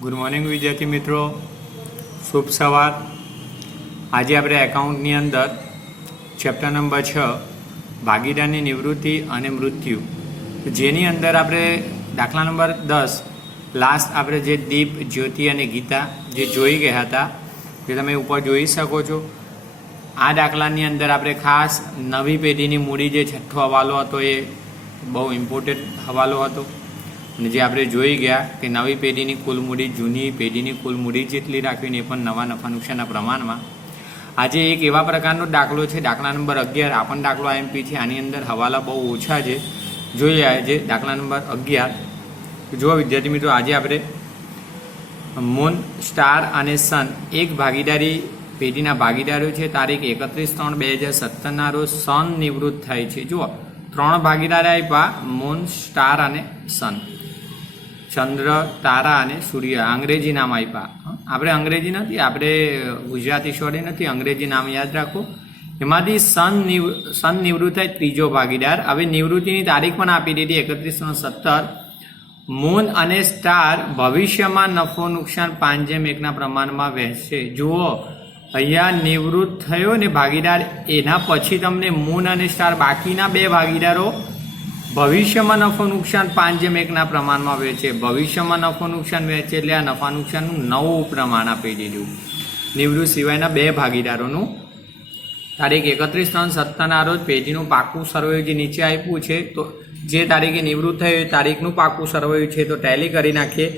Good morning વિદ્યાર્થી મિત્રો, શુભ સવાર। આજે આપણે એકાઉન્ટની અંદર ચેપ્ટર નંબર 6 ભાગીદારની નિવૃત્તિ અને મૃત્યુ, જેની અંદર આપણે દાખલા નંબર 10 લાસ્ટ આપણે જે દીપ, જ્યોતિ અને ગીતા જે જોઈ ગયા હતા, જે તમે ઉપર જોઈ શકો છો। આ દાખલાની અંદર આપણે ખાસ નવી પેઢીની મૂડી જે છઠ્ઠો હવાલો હતો એ બહુ ઇમ્પોર્ટન્ટ હવાલો હતો, અને જે આપણે જોઈ ગયા કે નવી પેઢીની કુલ મૂડી જૂની પેઢીની કુલ મૂડી જેટલી રાખવીને એ પણ નવા નફા નુકસાનના પ્રમાણમાં। આજે એક એવા પ્રકારનો દાખલો છે, દાખલા નંબર 11। આ પણ દાખલો આઈએમપી છે, આની અંદર હવાલા બહુ ઓછા છે। જોઈએ આજે દાખલા નંબર 11। જો વિદ્યાર્થી મિત્રો, આજે આપણે મૂન, સ્ટાર અને સન એક ભાગીદારી પેઢીના ભાગીદારો છે। તારીખ 31/3/2017 રોજ સન નિવૃત્ત થાય છે। જુઓ, 3 ભાગીદાર આપ્યા, મૂન, સ્ટાર અને સન, ચંદ્ર, તારા અને સૂર્ય। અંગ્રેજી નામ આપ્યા, આપણે અંગ્રેજી નથી, આપણે ગુજરાતી સોરી નથી, અંગ્રેજી નામ યાદ રાખો। એમાંથી સન નિવૃત્ત થાય ત્રીજો ભાગીદાર। હવે નિવૃત્તિની તારીખ પણ આપી દીધી 31/17। મૂન અને સ્ટાર ભવિષ્યમાં નફો નુકસાન 5:1 પ્રમાણમાં વહેંચશે। જુઓ, અહીંયા નિવૃત્ત થયો ને ભાગીદાર, એના પછી તમને મૂન અને સ્ટાર બાકીના 2 ભાગીદારો ભવિષ્યમાં નફો નુકસાન 5:1 પ્રમાણમાં વહેંચે। ભવિષ્યમાં નફો નુકસાન વહેંચે એટલે આ નફા નુકસાનનું નવું પ્રમાણ આપી દીધું નિવૃત્ત સિવાયના 2 ભાગીદારોનું। તારીખ 31/3/17 રોજ પેઢીનું પાકું સરવૈયું જે નીચે આપ્યું છે, તો જે તારીખે નિવૃત્ત થયું એ તારીખનું પાકું સરવૈયું છે, તો ટેલી કરી નાખીએ।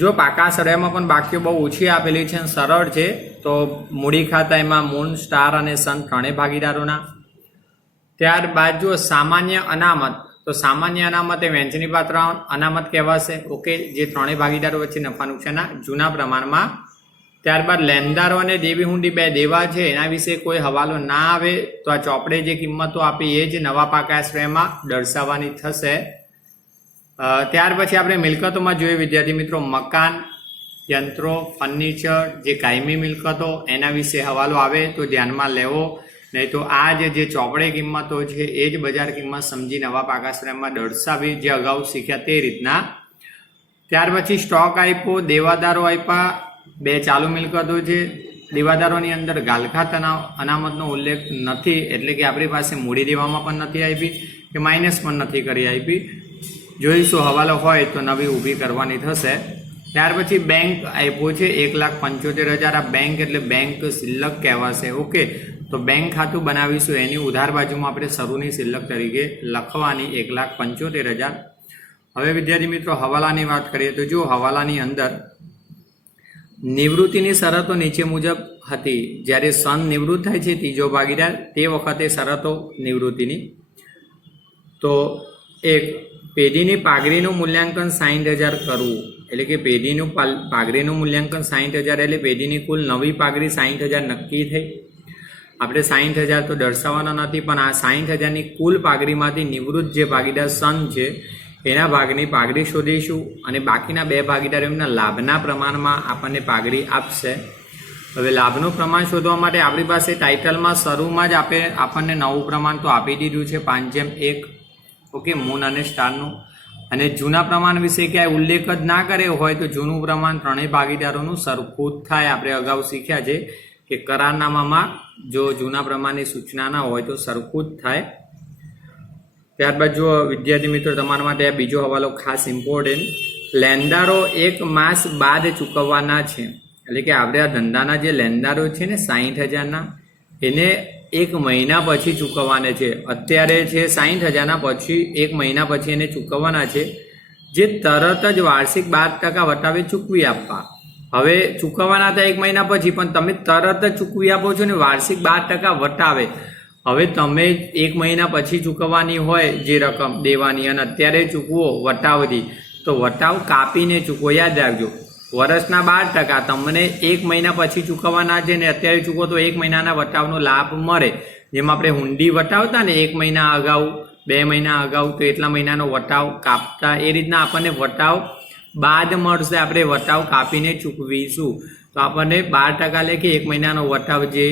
જો પાકા સરવૈયામાં પણ બાકીઓ બહુ ઓછી આપેલી છે, સરળ છે, તો મૂડી ખાતા એમાં મૂન, સ્ટાર અને સન 3 ભાગીદારોના। ત્યારબાદ જો સામાન્ય અનામત, તો સામાન્ય અનામત એ વહેંચણી પાત્ર અનામત કહેવાશે। ઓકે, જે 3 ભાગીદારો વચ્ચે નફા નુકસાનના જૂના પ્રમાણમાં। ત્યારબાદ લેણદારો અને દેવી હુંડી 2 દેવા છે, એના વિશે કોઈ હવાલો ના આવે તો આ ચોપડે જે કિંમતો આપી એ જ નવા પાકા શ્રેયમાં દર્શાવવાની થશે। ત્યાર પછી આપણે મિલકતોમાં જોઈએ વિદ્યાર્થી મિત્રો, મકાન, યંત્રો, ફર્નિચર, જે કાયમી મિલકતો, એના વિશે હવાલો આવે તો ધ્યાનમાં લેવો, નહીં તો આ જે ચોપડે કિંમતો છે એ જ બજાર કિંમત સમજી નવા પાકા શ્રેયમાં દર્શાવી, જે અગાઉ શીખ્યા તે રીતના। ત્યાર પછી સ્ટોક આપ્યો, દેવાદારો આપ્યા, 2 ચાલુ મિલકતો છે। દેવાદારોની અંદર ગાલખાત અનામતનો ઉલ્લેખ નથી, એટલે કે આપણી પાસે મૂડી દેવામાં પણ નથી આપી કે માઇનસ પણ નથી કરી આપી। જોઈશું હવાલો હોય તો નવી ઊભી કરવાની થશે। ત્યાર પછી બેંક આપ્યો છે 1,75,000। આ બેંક એટલે બેંક શિલ્લક કહેવાશે। ઓકે, તો બેંક ખાતું બનાવીશું, એની ઉધાર બાજુમાં આપણે શરૂની શિલ્લક તરીકે લખવાની 1,75,000। હવે વિદ્યાર્થી મિત્રો હવાલાની વાત કરીએ તો જો હવાલાની અંદર નિવૃત્તિની શરતો નીચે મુજબ હતી। જ્યારે સન નિવૃત્ત થાય છે ત્રીજો ભાગીદાર, તે વખતે શરતો નિવૃત્તિની, તો 1, પેઢીની પાઘડીનું મૂલ્યાંકન 60,000 કરવું, એટલે કે પેઢીનું પાઘડીનું મૂલ્યાંકન 60,000 એટલે પેઢીની કુલ નવી પાઘડી 60,000 નક્કી થઈ। આપણે 60,000 તો દર્શાવવાના નથી, પણ આ 60,000ની કુલ પાઘડીમાંથી નિવૃત્ત જે ભાગીદાર સન છે એના ભાગની પાઘડી શોધીશું, અને બાકીના 2 ભાગીદારો એમના લાભના પ્રમાણમાં આપણને પાઘડી આપશે। હવે લાભનું પ્રમાણ શોધવા માટે આપણી પાસે ટાઇટલમાં શરૂમાં જ આપણને નવું પ્રમાણ તો આપી દીધું છે 5:1। ઓકે, મૂન અને સ્ટારનું, અને જૂના પ્રમાણ વિશે ક્યાંય ઉલ્લેખ જ ના કર્યો હોય તો જૂનું પ્રમાણ 3 ભાગીદારોનું સરખું જ થાય। આપણે અગાઉ શીખ્યા છે કે કરારનામામાં જો જૂના પ્રમાણની સૂચના ના હોય તો સરખું જ થાય। ત્યારબાદ જો વિદ્યાર્થી મિત્રો તમારા માટે આ બીજો હવાલો ખાસ ઇમ્પોર્ટન્ટ, લેણદારો 1 માસ બાદ ચૂકવવાના છે, એટલે કે આપણે આ ધંધાના જે લેણદારો છે ને 60,000ના, એને 1 મહિના પછી ચૂકવવાના છે। અત્યારે છે 60,000ના, પછી 1 મહિના પછી એને ચૂકવવાના છે, જે તરત જ વાર્ષિક 12% વટાવે ચૂકવી આપવા। હવે ચૂકવવાના હતા 1 મહિના પછી, પણ તમે તરત જ ચૂકવી આપો છો ને વાર્ષિક 12% વટાવે। હવે તમે 1 મહિના પછી ચૂકવવાની હોય જે રકમ દેવાની, અને અત્યારે ચૂકવો વટાવથી, તો વટાવ કાપીને ચૂકવો, યાદ રાખજો। વર્ષના 12% તમને 1 મહિના પછી ચૂકવવાના છે ને અત્યારે ચૂકવો તો 1 મહિનાના વટાવનો લાભ મળે। જેમ આપણે હુંડી વટાવતા ને 1 મહિના અગાઉ, 2 મહિના અગાઉ, તો એટલા મહિનાનો વટાવ કાપતા, એ રીતના આપણને વટાવ બાદ મળશે, આપણે વટાવ કાપીને ચૂકવીશું, તો આપણને 12% લે કે 1 મહિનાનો વટાવ જે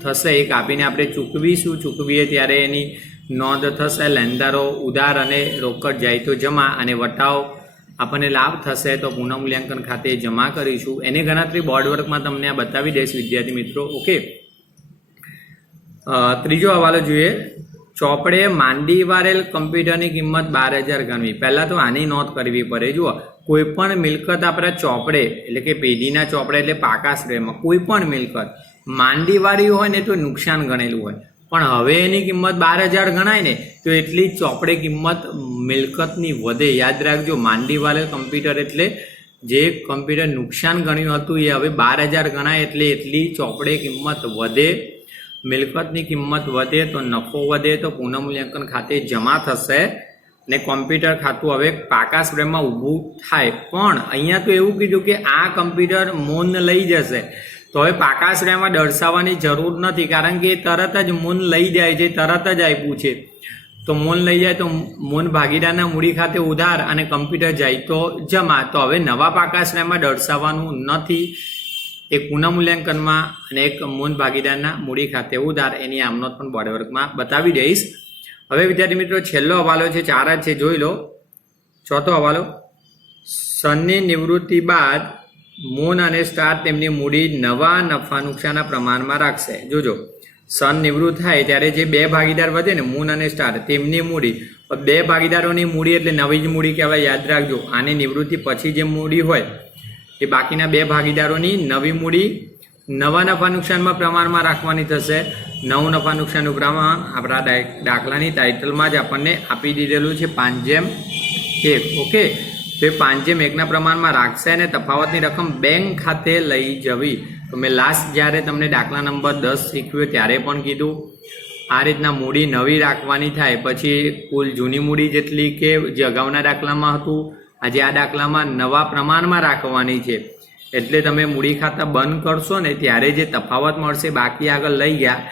થશે એ કાપીને આપણે ચૂકવીશું। ચૂકવીએ ત્યારે એની નોંધ થશે, લેણદારો ઉધાર અને રોકડ જાય તો જમા, અને વટાવ આપણને લાભ થશે તો પુનઃમૂલ્યાંકન ખાતે જમા કરીશું. એની ગણતરી બોર્ડ વર્કમાં તમને આ બતાવી દઈશ વિદ્યાર્થી મિત્રો. ઓકે, ત્રીજો હવાલો જોઈએ. ચોપડે માંડી વારેલ કમ્પ્યુટરની કિંમત 12,000 ગણવી. પહેલાં તો આની નોંધ કરવી પડે. જુઓ, કોઈ પણ મિલકત આપણા ચોપડે એટલે કે પેઢીના ચોપડે એટલે પાકા શ્રેયમાં કોઈ પણ મિલકત માંડી વાળી હોય ને તો નુકસાન ગણેલું હોય, પણ હવે એની કિંમત 12,000 ગણાય ને તો એટલી ચોપડે કિંમત મિલકતની વધે. યાદ રાખજો, માંડી વાળેલ કમ્પ્યુટર એટલે જે કમ્પ્યુટર નુકસાન ગણ્યું હતું એ હવે 12,000 ગણાય એટલે એટલી ચોપડે કિંમત વધે. મિલકતની કિંમત વધે તો નફો વધે તો પુનઃમૂલ્યાંકન ખાતે જમા થશે ને કોમ્પ્યુટર ખાતું હવે પાકા શ્રેયમાં ઊભું થાય. પણ અહીંયા તો એવું કીધું કે આ કમ્પ્યુટર મૂન લઈ જશે તો હવે પાકા શ્રેયમાં દર્શાવવાની જરૂર નથી, કારણ કે તરત જ મૂન લઈ જાય છે, તરત જ આપ્યું છે. તો મૂન લઈ જાય તો મૂન ભાગીદારના મૂડી ખાતે ઉધાર અને કમ્પ્યુટર જાય તો જમા. તો હવે નવા પાકા શ્રેયમાં દર્શાવવાનું નથી. એક પુનઃમૂલ્યાંકનમાં અને એક મૂન ભાગીદારના મૂડી ખાતે ઉધાર. એની આમનોંધ પણ બોર્ડ વર્કમાં બતાવી દઈશ. હવે વિદ્યાર્થી મિત્રો છેલ્લો હવાલો છે, 4 જ છે, જોઈ લો. ચોથો હવાલો. સનની નિવૃત્તિ બાદ મૂન અને સ્ટાર તેમની મૂડી નવા નફા નુકસાનના પ્રમાણમાં રાખશે. જોજો, સન નિવૃત્ત થાય ત્યારે જે 2 ભાગીદાર વધે ને, મૂન અને સ્ટાર, તેમની મૂડી, 2 ભાગીદારોની મૂડી એટલે નવી જ મૂડી કહેવાય. યાદ રાખજો, આની નિવૃત્તિ પછી જે મૂડી હોય એ બાકીના 2 ભાગીદારોની નવી મૂડી નવા નફા નુકસાનમાં પ્રમાણમાં રાખવાની થશે. નવું નફા નુકસાનનું પ્રમાણ આપણા દાખલાની ટાઇટલમાં જ આપણને આપી દીધેલું છે, 5:1. ઓકે, તો એ 5:1ના પ્રમાણમાં રાખશે અને તફાવતની રકમ બેંક ખાતે લઈ જવી. તો મેં લાસ્ટ જ્યારે તમને દાખલા નંબર 10 શીખવ્યો ત્યારે પણ કીધું આ રીતના મૂડી નવી રાખવાની થાય, પછી કુલ જૂની મૂડી જેટલી કે જે અગાઉના દાખલામાં હતું આજે આ દાખલામાં નવા પ્રમાણમાં રાખવાની છે. એટલે તમે મૂડી ખાતા બંધ કરશો ને ત્યારે જે તફાવત મળશે બાકી આગળ લઈ ગયા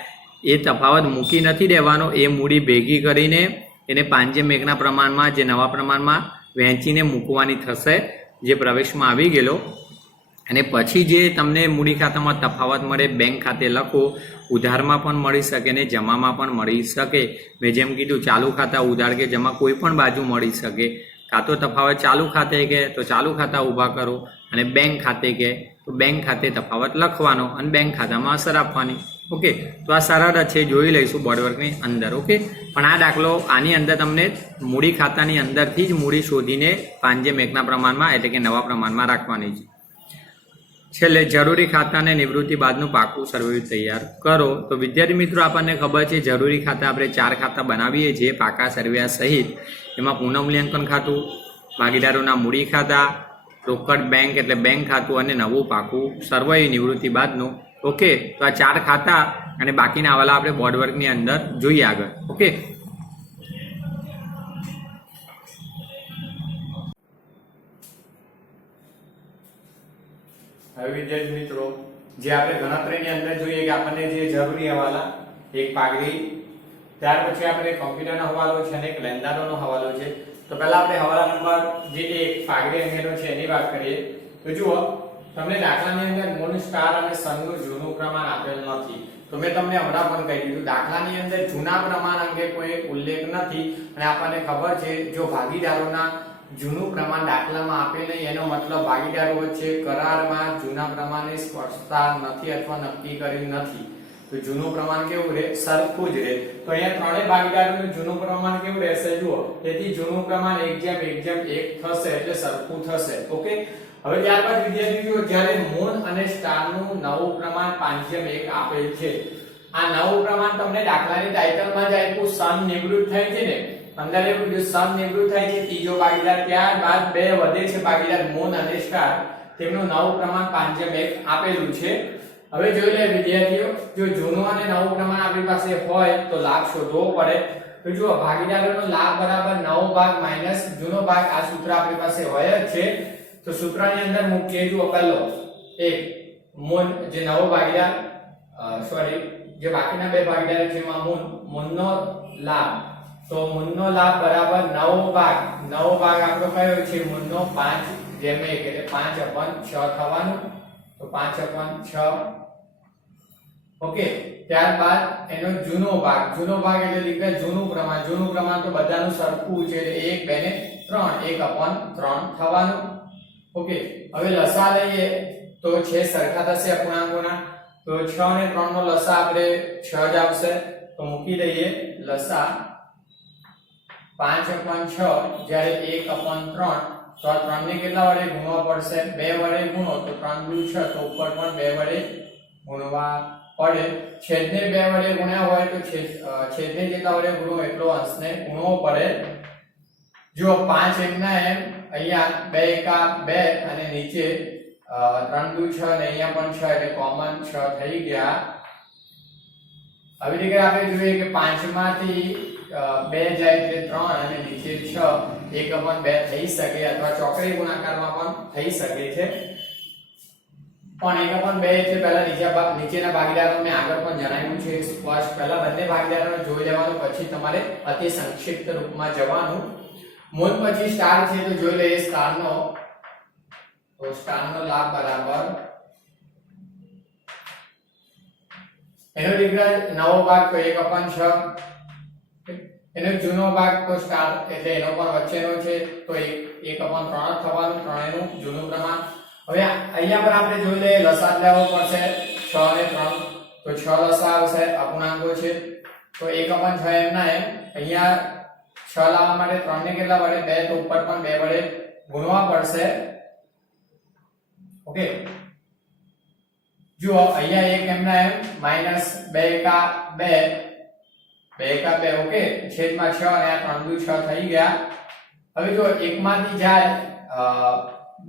એ તફાવત મૂકી નથી દેવાનો, એ મૂડી ભેગી કરીને એને 5:1ના પ્રમાણમાં જે નવા પ્રમાણમાં વહેંચીને મૂકવાની થશે જે પ્રવેશમાં આવી ગયેલો. અને પછી જે તમને મૂડી ખાતામાં તફાવત મળે બેંક ખાતે લખો. ઉધારમાં પણ મળી શકે ને જમામાં પણ મળી શકે. મેં જેમ કીધું ચાલુ ખાતા ઉધાર કે જમા કોઈ પણ બાજુ મળી શકે. કાં તો તફાવત ચાલુ ખાતે કે તો ચાલુ ખાતા ઊભા કરો અને બેંક ખાતે કે તો બેંક ખાતે તફાવત લખવાનો અને બેંક ખાતામાં અસર આપવાની. ઓકે, તો આ સરળ છે, જોઈ લઈશું બોર્ડ વર્કની અંદર. ઓકે, પણ આ દાખલો આની અંદર તમને મૂડી ખાતાની અંદરથી જ મૂડી શોધીને 5:1ના પ્રમાણમાં એટલે કે નવા પ્રમાણમાં રાખવાની છે. છેલ્લે જરૂરી ખાતા અને નિવૃત્તિ બાદનું પાકું સર્વે તૈયાર કરો. તો વિદ્યાર્થી મિત્રો આપણને ખબર છે જરૂરી ખાતા આપણે 4 ખાતા બનાવીએ છીએ પાકા સર્વે સહિત. એમાં પુનઃમૂલ્યાંકન ખાતું, ભાગીદારોના મૂડી ખાતા, રોકડ બેંક એટલે બેંક ખાતું અને નવું પાકું સર્વે નિવૃત્તિ બાદનું. ઓકે, તો આ 4 ખાતા અને બાકીના હવાલા આપણે બોર્ડ વર્કની અંદર જોઈએ આગળ. ઓકે, હવે વિદ્યાર્થી મિત્રો જે આપણે ગણતરીની અંદર જોઈએ કે આપણને જે જરૂરી હવાલા એક પાઘડી, ત્યાર પછી આપણે કોમ્પ્યુટરનો હવાલો છે અને એક લેણદારોનો હવાલો છે. તો પહેલા આપણે હવાલા નંબર જે એક પાઘડી અંગેનો છે એની વાત કરીએ. તો જુઓ, તમને દાખલાની અંદર મૂન, સ્ટાર અને સનનું જૂનું પ્રમાણ આપેલ નથી. તો મેં તમને હમણાં પણ કહી દીધું દાખલાની અંદર જૂના પ્રમાણ અંગે કોઈ ઉલ્લેખ નથી અને આપણને ખબર છે જો ભાગીદારોના જૂનું પ્રમાણ દાખલામાં આપેલ નહીં એનો મતલબ ભાગીદારો વચ્ચે કરારમાં જૂના પ્રમાણને સ્પર્શતા નથી અથવા નક્કી કર્યું નથી. તો જૂનું પ્રમાણ કેવું રહે? સરખું જ રહે. તો અહીંયા ત્રણેય ભાગીદારોનું જૂનું પ્રમાણ કેવું રહેશે? જુઓ, તેથી જૂનું પ્રમાણ 1:1 થશે એટલે સરખું થશે. ઓકે, હવે ત્યારબાદ વિદ્યાર્થીઓ જ્યારે મૂન અને સ્ટારનું નવું પ્રમાણ 5:1 આપેલ છે. આ નવું પ્રમાણ તમને દાખલાની ટાઇટલમાં જ આપ્યું, સન નિવૃત્ત થાય છે ને અંદર એવું કીધું સન નિવૃત્ત થાય છે ત્રીજો ભાગીદાર, ત્યારબાદ 2 વધે છે ભાગીદાર મૂન અને સ્ટાર, તેમનું નવું પ્રમાણ 5:1 આપેલું છે. હવે જોઈ લે વિદ્યાર્થીઓ, જો જૂનું અને નવું પ્રમાણ આપણી પાસે હોય તો લાભ શોધવો પડે. તો જુઓ, ભાગીદારોનો લાભ બરાબર નવો ભાગ માઈનસ જૂનો ભાગ. આ સૂત્ર આપણી પાસે હોય જ છે. તો સૂત્રની અંદર મૂકીએ. જુઓ, પહેલો એક મૂન જે નવો ભાગીદાર જે બાકીના 2 ભાગીદાર છે એમાં મૂનનો લાભ. તો મૂનનો લાભ બરાબર નવો ભાગ આપણો કયો છે? મૂનનો 5:1 એટલે 5/6 થવાનું. તો 5/6. ઓકે, ત્યારબાદ એનો જૂનો ભાગ એટલે જૂનું પ્રમાણ તો બધાનું સરખું છે એટલે 1, 2 ને 3 1/3 થવાનું. ઓકે, હવે લસા લઈએ તો છે સરખા થશે અપૂર્ણાંકોના. તો 6 અને 3 નો લસા આપણે 6 જ આવશે. તો મૂકી દઈએ લસા 5/6 જ્યારે 1/3 તો આ 3 ને કેટલા વડે ગુણવા પડશે? 2 વડે ગુણો તો 3 દુ 6 તો ઉપર પણ 2 વડે ગુણવા પડે. છેદને 2 વડે ગુણ્યા હોય તો છેદને જેટલા વડે ગુણો એટલો અંશને ગુણવો પડે. જો 5 એમના એમ અહીંયા 2 એકા 2 અને નીચે 3 દુ 6 અને અહીંયા પણ 6 એટલે કોમન 6 થઈ ગયા. આવી રીતે આપણે જોઈએ કે 5 માંથી 2 જાય એટલે 3 અને નીચે 6 1/2 થઈ શકે અથવા ચોકડી ગુણાકારમાં પણ થઈ શકે છે. પણ 1/2 એટલે પહેલા નીચેના ભાગીદારો મેં આગળ પણ જણાવ્યું છે સ્પષ્ટ. પહેલા બંને ભાગીદારોને જોઈ લેવાનું, પછી તમારે અતિ સંક્ષિપ્ત રૂપમાં જવાનું. મૂળ પછી સ્ટાર છે તો જોઈ લઈએ સ્ટારનો. તો સ્ટારનો લાભ બરાબર એનો દીકરા નવો ભાગ તો 1/6, એનો જૂનો ભાગ તો સ્ટાર એટલે એનો પણ વચ્ચેનો છે તો 1/3 થવાનું. ત્રણેયનું જૂનું પ્રમાણ. હવે અહીંયા પર આપણે જોઈ લઈએ લસા લેવો પડશે 6 અને 3 તો 6 લસા આવશે, અપૂર્ણાંકો છે તો 1/6 એમના એમ. અહીંયા 6 લાવવા માટે 3 ને કેટલા વડે 2 તો ઉપર પણ 2 વડે ગુણવા પડશે. ઓકે, જુઓ અહીંયા 1 એમના એમ -2 એકા 2 2 એકા 2. ઓકે, છેદમાં 6 અને આ 3 દુ 6 થઈ ગયા. હવે જો 1 માંથી જાય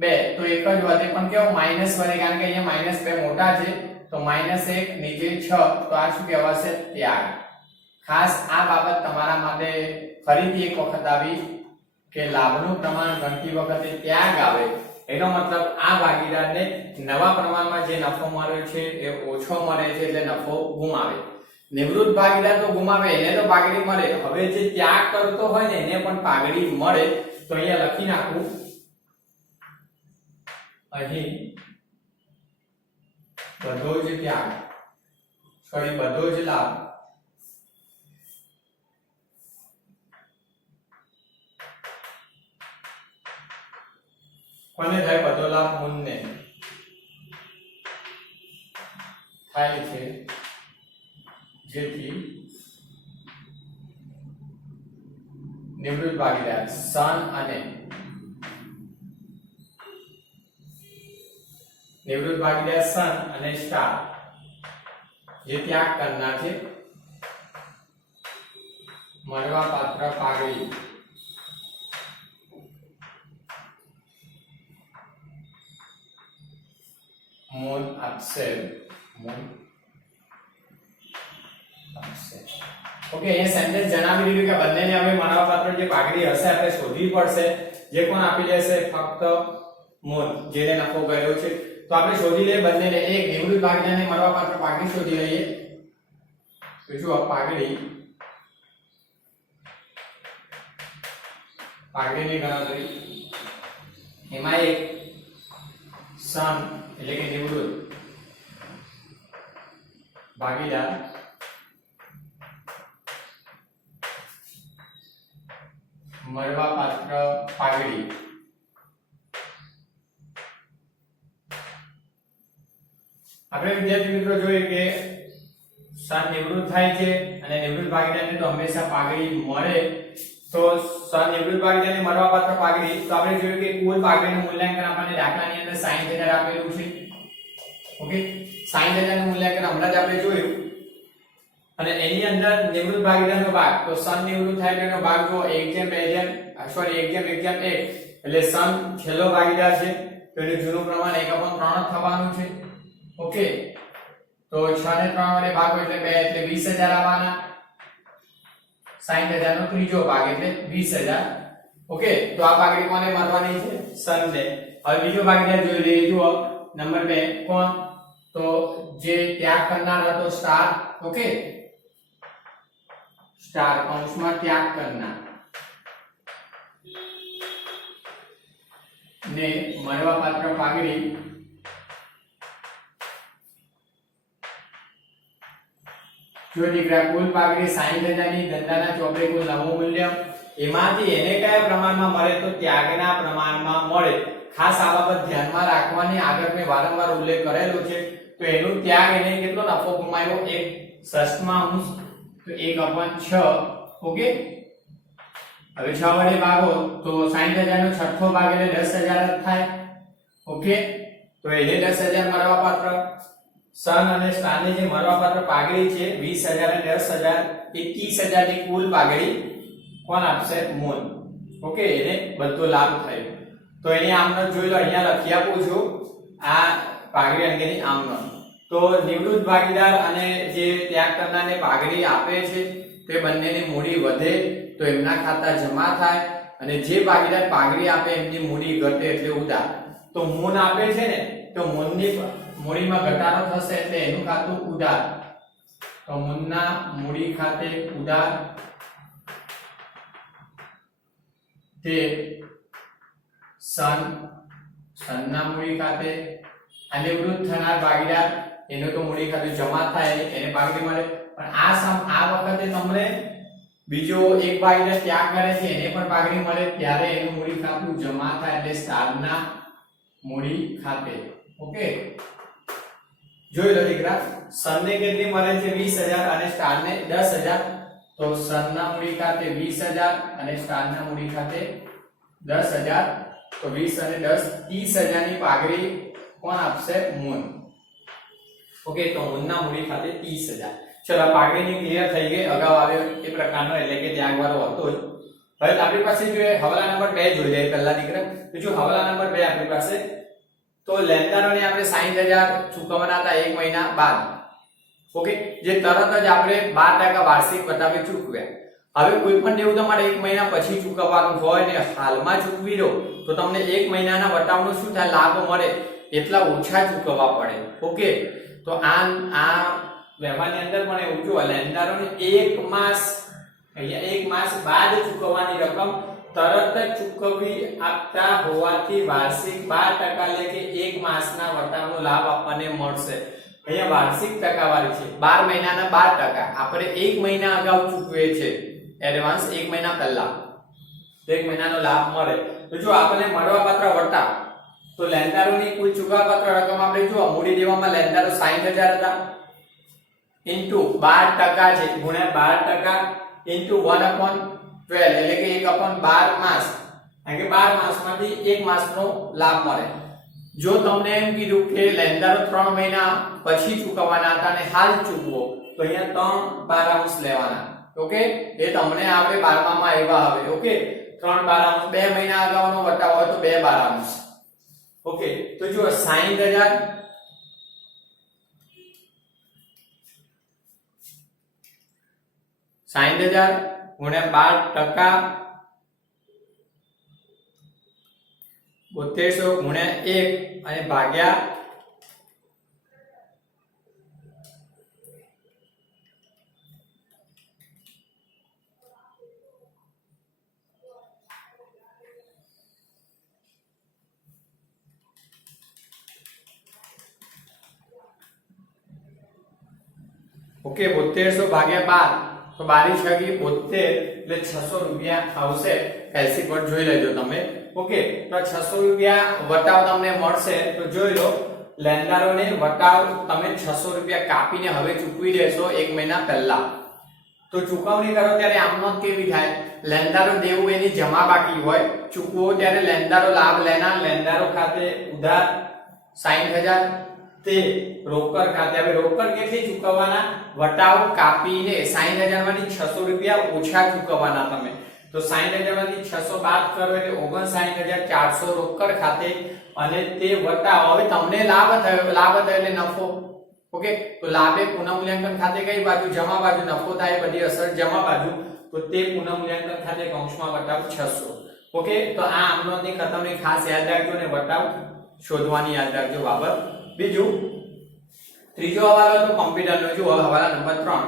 2 તો 1 જ વધે, પણ કેવો માઈનસ વધે કારણ કે અહીંયા -2 મોટા છે તો -1 નીચે 6 તો આ શું કહેવાશે? ત્યાગ. ખાસ આ બાબત તમારા માટે ફરીથી એક વખત આવી કે લાભનું પ્રમાણ ગણતી વખતે ત્યાગ આવે એનો મતલબ આ ભાગીદારને નવા પ્રમાણમાં જે નફો મળ્યો છે એ ઓછો મળે છે એટલે નફો ગુમાવે. નિવૃત્ત ભાગીદાર તો ગુમાવે, એને તો પાઘડી મળે. હવે જે ત્યાગ કરતો હોય ને એને પણ પાઘડી મળે. તો અહીંયા લખી નાખું, અહીં બધો જ ત્યાગ બધો જ લાભ કોને થાય? બધો લાભ મૂળને થાય છે, જેથી નિવૃત્ત ભાગીદાર સન અને નિવૃત્ત ભાગીદાર સન અને સ્ટાર જે ત્યાગ કરનાર છે મળવા પાત્ર પાઘડી મૂળ આપશે. ઓકે, અહીંયા સેન્ટેન્સ જણાવી દીધું કે બંનેને હવે મળવાપાત્ર જે પાઘડી હશે આપણે શોધવી પડશે. જે કોણ આપી દેશે? ફક્ત મૂળ જેને નફો કર્યો છે. તો આપણે શોધી લઈએ બંનેને. એક નિવૃત્ત ભાગીદારને મળવાપાત્ર પાઘડી શોધી લઈએ. તો જુઓ પાઘડીની ગણતરી એમાં એક સન એટલે કે નિવૃત્ત ભાગીદાર મળવાપાત્ર પાઘડી આપણે વિદ્યાર્થી મિત્રો જોઈએ કે સન નિવૃત્ત થાય છે અને નિવૃત્ત ભાગીદારને તો હંમેશા પાઘડી મળે. તો સન નિવૃત્ત ભાગીદારને મળવાપાત્ર પાઘડી તો આપણે જોયું કે કુલ પાઘડીનું મૂલ્યાંકન આપણને દાખલાની અંદર 60000 આપેલું છે. ઓકે, 60000 નું મૂલ્યાંકન હમણાં જ આપણે જોયું. અને એની અંદર નિવૃત્ત ભાગીદારનો ભાગ તો સન નિવૃત્ત થાય તેનો ભાગ જો 1:1 એટલે સન છેલ્લો ભાગીદાર છે તો એનું જૂનું પ્રમાણ 1/3 થવાનું છે. ઓકે, તો 6 ને 3 વડે ભાગો એટલે 2 એટલે 20000 આવવાના. 60000 નો ત્રીજો ભાગ એટલે 20000. ઓકે, તો આ પાઘડી કોને મળવાની છે? સન ને. હવે બીજો ભાગીદાર જોઈ લઈએ. જુઓ નંબર 2 કોણ? તો જે ત્યાગ કરનાર હતો સ્ટાર. ઓકે, સ્ટાર કૌંસમાં ત્યાગ કરનાર ને મળવાપાત્ર પાઘડી જો દીકરા કુલ પાઘડી 60000 ની ધંધાના ચોપડે કુલ નવું મૂલ્ય એમાંથી એને કયા પ્રમાણમાં મળે તો ત્યાગના પ્રમાણમાં મળે. ખાસ આ બાબત ધ્યાનમાં રાખવાની, આગળ મેં વારંવાર ઉલ્લેખ કરેલો છે. તો એનું ત્યાગ એને કેટલો નફો ગુમાવ્યો 1/6 તો 1/6. ઓકે, હવે 6 વડે ભાગો તો 60,000 નો છઠ્ઠો ભાગ એટલે 10,000 જ થાય. ઓકે, તો એને 10,000 મળવાપાત્ર. સન અને સ્ટારની જે મળવાપાત્ર પાઘડી છે 20,000 અને 10,000 એ 30,000 ની કુલ પાઘડી કોણ આપશે? મૂન. ઓકે, એને બધો લાભ થયો. તો એની આમનો જોઈ લો, અહીંયા લખી આપું છું આ પાઘડી અંગેની આમનો. તો નિવૃત્ત ભાગીદાર અને જે ત્યાગ કરનારને પાઘડી આપે છે તે બંનેની મૂડી વધે તો એમના ખાતા જમા થાય, અને જે ભાગીદાર પાઘડી આપે એમની મૂડી ઘટે એટલે ઉધાર. તો મૂન આપે છે ને, તો મૂનની મૂડીમાં ઘટાડો થશે એટલે એનું ખાતું ઉધાર. તો મૂનના મૂડી ખાતે ઉધાર તે સનના મૂડી ખાતે. આ નિવૃત્ત થનાર ભાગીદાર એનો તો મૂડી ખાતું જમા થાય એને પાઘડી મળે. પણ આ વખતે તમને બીજો એક ભાગીદાર ત્યાગ કરે છે એને પણ પાઘડી મળે ત્યારે એનું મૂડી ખાતું જમા થાય એટલે સ્ટારના મૂડી ખાતે. ઓકે, જોઈ લો દીકરા, સનને કેટલી મળે છે 20,000 અને સ્ટારને 10,000. તો સનના મૂડી ખાતે 20,000 અને સ્ટારના મૂડી ખાતે 10,000. તો 20 અને 10 30,000 ની પાઘડી કોણ આપશે? મૂન. ઓકે, તો મૂનના મૂડી ખાતે 30,000. ચલો, પાઘડીની ક્લિયર થઈ ગઈ. અગાઉ આવ્યો એ પ્રકારનો એટલે કે ત્યાગવાળો હતો જ. હવે આપણી પાસે જો હવાલા નંબર 2 જોઈ લઈએ પહેલા દીકરા. તો જો હવાલા નંબર 2 આપણી પાસે, તો લેણદારોને આપણે 60,000 ચૂકવવાના હતા 1 મહિના બાદ. ઓકે, જે તરત જ આપણે 12% વાર્ષિક વટાવે ચૂકવ્યા. હવે કોઈ પણ દેવું તમારે 1 મહિના પછી ચૂકવવાનું હોય ને હાલમાં ચૂકવી દો તો તમને 1 મહિનાના વટાવનો શું થાય? લાભ મળે એટલા ઓછા ચૂકવવા પડે. ઓકે, તો આ વ્યવહારની અંદર પણ એવું જો લેણદારોને 1 માસ, અહીંયા 1 માસ બાદ ચૂકવવાની રકમ તરત જ ચૂકવી આપતા હોવાથી વાર્ષિક 12% એટલે કે 1 માસના વટાવનો લાભ આપણને મળશે. અહીંયા વાર્ષિક ટકાવારી છે 12 મહિનાના 12%. આપણે 1 મહિના અગાઉ ચૂકવીએ છે એડવાન્સ, 1 મહિના પહેલા 1 મહિનાનો લાભ મળે. તો જો આપણને મળવાપાત્ર વટાવ, તો લેણદારોની કુલ ચૂકવવાપાત્ર રકમ આપણે જો મૂડી દેવામાં લેણદારો 60,000 હતા ઇન્ટુ 12% છે ગુણ્યા 12% ઇન્ટુ 1/12 એટલે કે 1/12 માસ. કારણ કે 12 માસમાંથી 1 માસનો લાભ મળે. જો તમને એમ કીધું કે લેણદારો 3 મહિના પછી ચૂકવવાના હતા અને હાલ ચૂકવો તો અહીંયા 3/12 લેવાના. ઓકે, એ તમને આપણે 12માં આવ્યા હવે. ઓકે, 3/12 2 મહિના અગાઉનો વટાવ હોય તો 2/12. ઓકે, તો જો 60,000 ગુણ્યા 12% 7200 ગુણ્યા 1 અને ભાગ્યા ઓકે 7200 ભાગ્યા 12 તો 12 72 એટલે 600 રૂપિયા આવશે. કેલ્સી પર જોઈ લેજો તમે. ઓકે, તો 600 રૂપિયા વટાવ તમને મળશે. તો જોઈ લો, લેણદારોને વટાવ તમે 600 રૂપિયા કાપીને હવે ચૂકવી દેશો 1 મહિના પહેલા. તો ચૂકવણી કરો ત્યારે આમનો કેવી થાય? લેણદારો દેવું એની જમા બાકી હોય, ચૂકવો ત્યારે લેણદારો લાભ લેનાર લેણદારો ખાતે ઉધાર 60,000 તે રોકડ ખાતે. હવે રોકડ કેટલી ચૂકવવાના? વટાવ કાપીને 60,000 માંથી 600 રૂપિયા ઓછા ચૂકવવાના તમે. તો 60,000 માંથી 600 બાદ કરો એટલે 59,400 રોકડ ખાતે. અને તે વટાવ હવે તમને લાભ થયો એટલે નફો. ઓકે, તો લાભે પુનઃમૂલ્યાંકન ખાતે કઈ બાજુ? જમા બાજુ. નફો થાય બધી અસર જમા બાજુ, તો તે પુનઃમૂલ્યાંકન ખાતે કૌંસમાં વટાવ 600. ઓકે, તો આ આમનોંધની ખતમની ખાસ યાદ રાખજો ને વટાવ શોધવાની યાદ રાખજો બાબત. બીજું ત્રીજો હવાલો તો કોમ્પ્યુટરનો. જો હવાલા નંબર 3,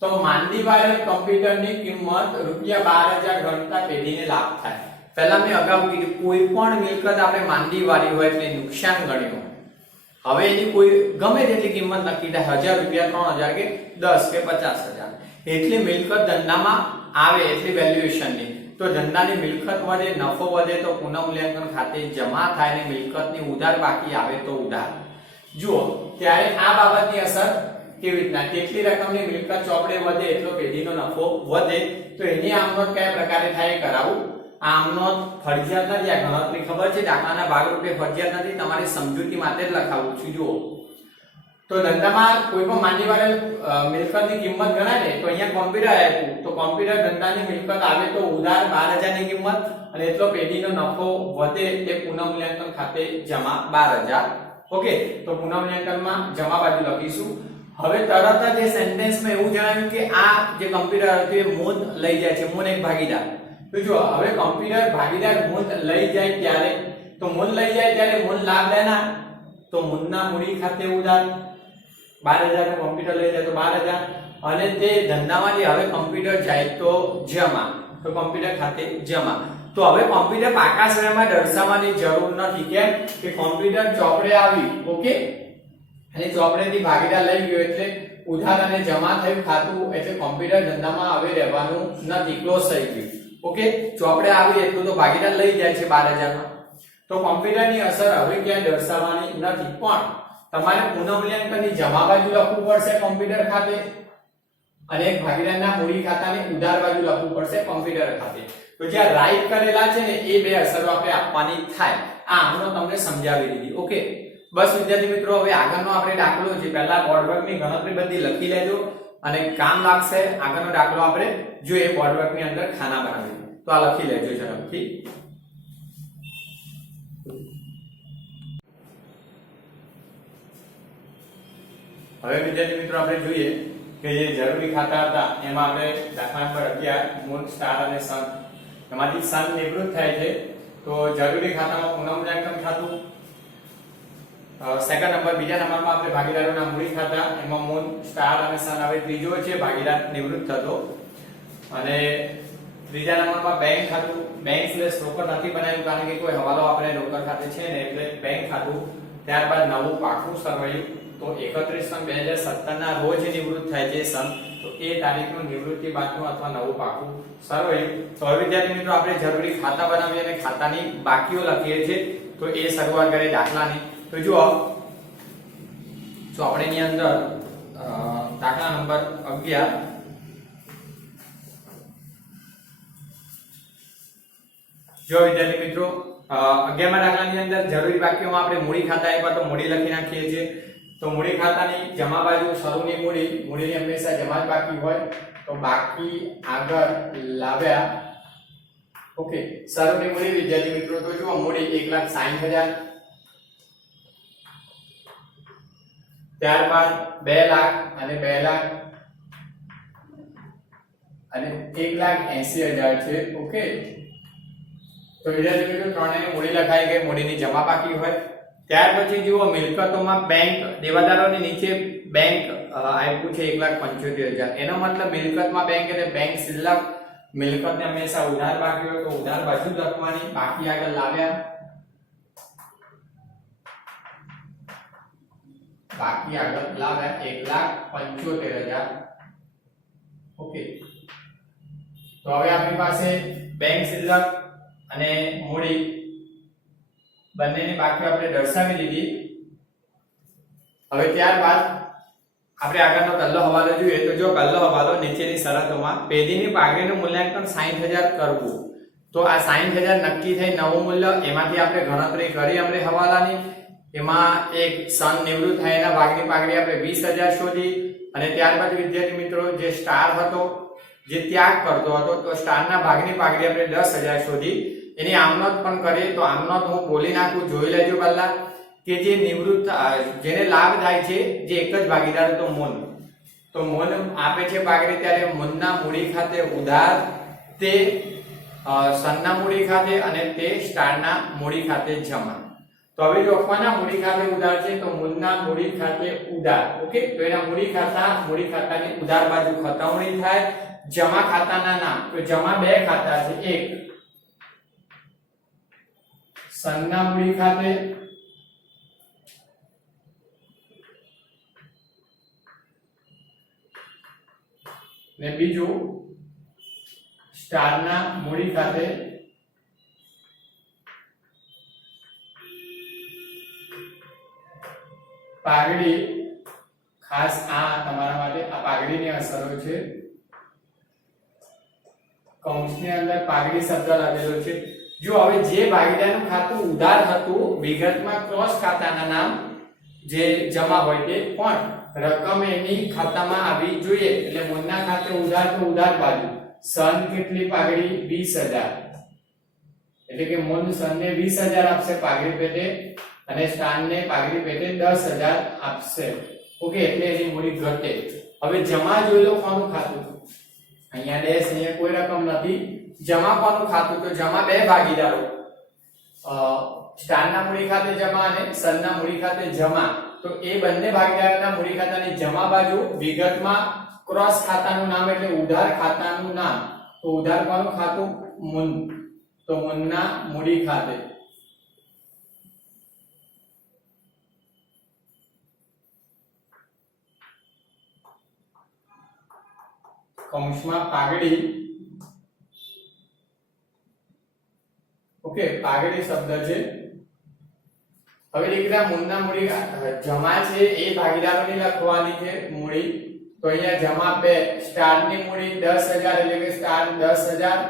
તો માંદીવાળા કોમ્પ્યુટરની કિંમત ₹12,000 ગણતા પેઢીને લાભ થાય. પહેલા મેં અગાઉ કીધું કોઈ પણ મિલકત આપણે માંદીવાળી હોય એટલે નુકસાન ગણ્યું. હવે એની કોઈ ગમે તેટલી કિંમત નક્કી થાય, 1,000 રૂપિયા, 3,000 કે 10 કે 50,000, એટલે મિલકત ધંધામાં આવે એટલે વેલ્યુએશનની. તો ધંધાની મિલકત વધે, નફો વધે તો પુનઃમૂલ્યાંકન ખાતે જમા થાય અને મિલકતની ઉધાર બાકી આવે તો ઉધાર. જુઓ ત્યારે આ બાબતની અસર કેવી રીતના, કેટલી રકમની મિલકત ચોપડે વધે એટલો પેઢીનો નફો વધે, તો એની આમનોંધ કયા પ્રકારે થાય કરાવું. આ આમનોંધ ફરજિયાત નથી, આ ગણતરી ખબર છે દાખલાના ભાગરૂપે ફરજિયાત નથી, તમારી સમજૂતી માટે જ લખાવું છું. જુઓ તો ધંધામાં કોઈ પણ માંડી વાળેલ મિલકતની કિંમત ગણાય ને, તો અહીંયા કોમ્પ્યુટર આપ્યું, તો કોમ્પ્યુટર ધંધાની મિલકત આવે તો ઉધાર 12,000 ની કિંમત અને એટલો પેઢીનો નફો વધે તે પુનઃમૂલ્યાંકન ખાતે જમા 12,000. ઓકે, તો પુનઃમૂલ્યાંકનમાં જમા બાજુ લખીશું. હવે તરત જ એ સેન્ટેન્સમાં એવું જણાવ્યું કે આ જે કોમ્પ્યુટર હતું એ મૂળ લઈ જાય છે, મૂળ એક ભાગીદાર. તો જો હવે કોમ્પ્યુટર ભાગીદાર મૂળ લઈ જાય ત્યારે, તો મૂળ લઈ જાય ત્યારે મૂળ લાભ લેના, તો મૂળના મૂડી ખાતે ઉધાર 12,000 નું કોમ્પ્યુટર લઈ જાય તો 12,000, અને તે ધંધામાંથી હવે કોમ્પ્યુટર જાય તો જમા, તો કોમ્પ્યુટર ખાતે જમા. તો હવે કોમ્પ્યુટર પાકા સમયમાં દર્શાવવાની જરૂર નથી, કેમ કે કોમ્પ્યુટર ચોપડે આવી. ઓકે, અને ચોપડેથી ભાગીદાર લઈ ગયો એટલે ઉધાર અને જમા થયું ખાતું, એટલે કોમ્પ્યુટર ધંધામાં હવે રહેવાનું નથી, ક્લોઝ થઈ ગયું. ઓકે, ચોપડે આવી એટલું તો ભાગીદાર લઈ જાય છે 12,000 માં, તો કોમ્પ્યુટરની અસર હવે ક્યાંય દર્શાવવાની નથી. પણ તમારે પુનઃમૂલ્યાંકનની જમા બાજુ લખવું પડશે કોમ્પ્યુટર ખાતે, અને ભાગીદારના મૂડી ખાતાની ઉધાર બાજુ લખવું પડશે કોમ્પ્યુટર ખાતે. તો જ્યાં રાઈટ કરેલા છે ને એ બે અસરો આપણે આપવાની થાય. આ આમનો તમને સમજાવી દીધી. ઓકે, બસ વિદ્યાર્થી મિત્રો, હવે આગળનો આપણે દાખલો છે, પહેલા બોર્ડવર્કની ગણતરી બધી લખી લેજો અને કામ લાગશે. આગળનો દાખલો આપણે જોઈએ બોર્ડવર્કની અંદર ખાના બનાવી, તો આ લખી લેજો ઝડપથી. હવે વિદ્યાર્થી મિત્રો આપણે જોઈએ કે જે જરૂરી ખાતા હતા એમાં આપણે દાખલા નંબર 11 મૂળ, સ્ટાર અને સન, એમાંથી સન નિવૃત્ત થાય છે, તો જરૂરી ખાતામાં પુનઃમૂલ્યાંકન ખાતું. સેકન્ડ નંબર, બીજા નંબરમાં આપણે ભાગીદારોના મૂડી ખાતા, એમાં મૂળ, સ્ટાર અને સન. હવે ત્રીજો છે ભાગીદાર નિવૃત્ત થતો, અને ત્રીજા નંબરમાં બેંક ખાતું. બેંક સ્લેશ રોકડ નથી બનાવ્યું કારણ કે કોઈ હવાલો આપણે રોકડ ખાતે છે ને, એટલે બેંક ખાતું. ત્યારબાદ નવું પાકું સરવૈયું, તો 31/3/2017 ના રોજ નિવૃત્ત થાય છે સન, તો એ તારીખનું નિવૃત્તિ બાદનું અથવા નવું પાકું સરવૈયું. તો હવે વિદ્યાર્થી મિત્રો આપણે જરૂરી ખાતા બનાવીએ અને ખાતાની બાકીઓ લખીએ છીએ. તો એ શરૂઆત કરીએ દાખલાની. તો જુઓ ચોપડીની અંદર દાખલા નંબર 11, જો વિદ્યાર્થી મિત્રો 11મા દાખલાની અંદર જરૂરી બાકીઓમાં આપણે મૂડી ખાતા આપ્યા તો મૂડી લખી નાખીએ છીએ. તો મૂડી ખાતાની જમા બાજુ શરૂની મૂડી, મૂડીની હંમેશા જમા જ બાકી હોય, તો બાકી આગળ લાવ્યા. ઓકે, શરૂની મૂડી વિદ્યાર્થી મિત્રો, તો જુઓ મૂડી 1,60,000, ત્યારબાદ 2 લાખ અને 2 લાખ અને 1,80,000 છે. ઓકે, તો વિદ્યાર્થી મિત્રો ત્રણેયની મૂડી લખાઈ ગઈ, મૂડીની જમા બાકી હોય. ત્યાર પછી જુઓ મિલકતોમાં બેંક, દેવાદારોની નીચે બેંક આપ્યું છે 1,75,000, એનો મતલબ મિલકતમાં બેંક એટલે બેંક શિલ્લક, મિલકતને હંમેશા ઉધાર બાકી હોય તો ઉધાર બાજુ લખવાની, બાકી આગળ લાવ્યા, બાકી આગળ લાવ્યા 1,75,000. ઓકે, તો હવે આપણી પાસે બેંક શિલ્લક અને મૂડી બંનેની બાકી આપણે દર્શાવી દીધી. હવે ત્યારબાદ આપણે આગળનો પહેલો હવાલો જોઈએ. તો જો પહેલો હવાલો નીચેની શરતોમાં પેઢીની પાઘડીનું મૂલ્યાંકન 60,000 કરવું, તો આ 60,000 નક્કી થઈ નવું મૂલ્ય, એમાંથી આપણે ગણતરી કરી આપણે હવાલાની, એમાં એક સન નિવૃત્ત થાય એના ભાગની પાઘડી આપણે 20,000 શોધી, અને ત્યારબાદ વિદ્યાર્થી મિત્રો જે સ્ટાર હતો જે ત્યાગ કરતો હતો તો સ્ટારના ભાગની પાઘડી આપણે 10,000 શોધી. એની આમનોંધ પણ કરીએ, તો આમનોંધ હું બોલી નાખું, જોઈ લેજો પહેલા કે જે નિવૃત્ત જેને લાભ થાય છે જે એક જ ભાગીદાર હતો મૂળ, તો મૂળ આપે છે પાઘડી ત્યારે મૂળના મૂડી ખાતે ઉધાર, તે સનના મૂડી ખાતે અને તે સ્ટારના મૂડી ખાતે જમા. તો હવે લખવાના મૂડી ખાતે ઉધાર છે તો મૂળના મૂડી ખાતે ઉધાર. ઓકે, તો એના મૂડી ખાતાની ઉધાર બાજુ ખતવણી થાય. જમા ખાતાના નામ, તો જમા બે ખાતા છે, એક સનના મૂડી ખાતે ને બીજું સ્ટારના મૂડી ખાતે પાઘડી, ખાસ આ તમારા માટે આ પાઘડીની અસરો છે, કૌંસની અંદર પાઘડી શબ્દ લખેલો છે। જો હવે જે ભાગીદારનું ખાતું ઉધાર હતું વિગતમાં ક્રોસ ખાતાના નામ જે જમા હોય તે, પણ રકમ એની ખાતામાં આવી જોઈએ, એટલે મૂળના ખાતે ઉધાર તો ઉધાર બાજુ સન કેટલી પાઘડી 20000, એટલે કે મૂળ સનને 20000 આપશે પાઘડી પેટે અને સ્ટારને પાઘડી પેટે 10000 આપશે। ઓકે, એટલે એની મૂડી ઘટે। હવે જમા જોઈ લો કોનું ખાતું, અહીંયા ડેશ, અહીંયા કોઈ રકમ નથી। જમા કોનું ખાતું, તો જમા બે ભાગીદારો, સ્ટારના મૂડી ખાતે જમા અને સનના મૂડી ખાતે જમા, તો એ બંને ભાગીદારોના મૂડી ખાતાની જમા બાજુ વિગતમાં ક્રોસ ખાતાનું નામ એટલે ઉધાર ખાતાનું નામ, તો ઉધાર કોનું ખાતું, મૂન, તો મૂનના મૂડી ખાતે કૌંસમાં પાઘડી, ઓકે, પાઘડી શબ્દ છે। હવે દીકરા મૂળના મૂડી જમા છે એ ભાગીદારોની લખવાની છે મૂડી, તો અહીંયા જમા બે, સ્ટારની મૂડી 10000 એટલે કે સ્ટાર 10000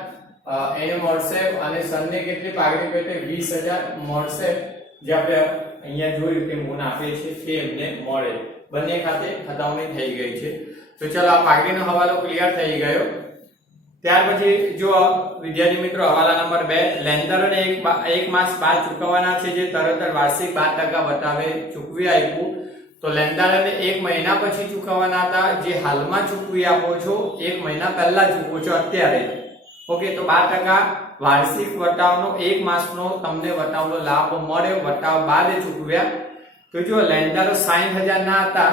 એને મળશે અને સનને કેટલી પાઘડી પેટે 20000 મળશે, જે આપણે અહીંયા જોયું કે મૂળ આપે છે તે એમને મળે। બંને ખાતે ખતાવણી થઈ ગઈ છે। તો ચલો આ પાઘડીનો હવાલો ક્લિયર થઈ ગયો। ત્યાર પછી જો વિદ્યાર્થી મિત્રો હવાલા નંબર 2, લેન્ડરોને એક માસ બાદ ચૂકવવાના છે જે તરત જ વાર્ષિક 12% વટાવે ચૂકવી આપ્યું, તો લેન્ડરોને 1 મહિના પછી ચૂકવવાના હતા, જે હાલમાં ચૂકવી આપો છો, 1 મહિના પહેલા ચૂકવો છો અત્યારે। ઓકે, તો 12% વાર્ષિક વટાવનો 1 માસનો તમને વટાવનો લાભ મળે, વટાવ બાદ ચૂકવ્યા। તો જો લેન્ડરો 60000 ના હતા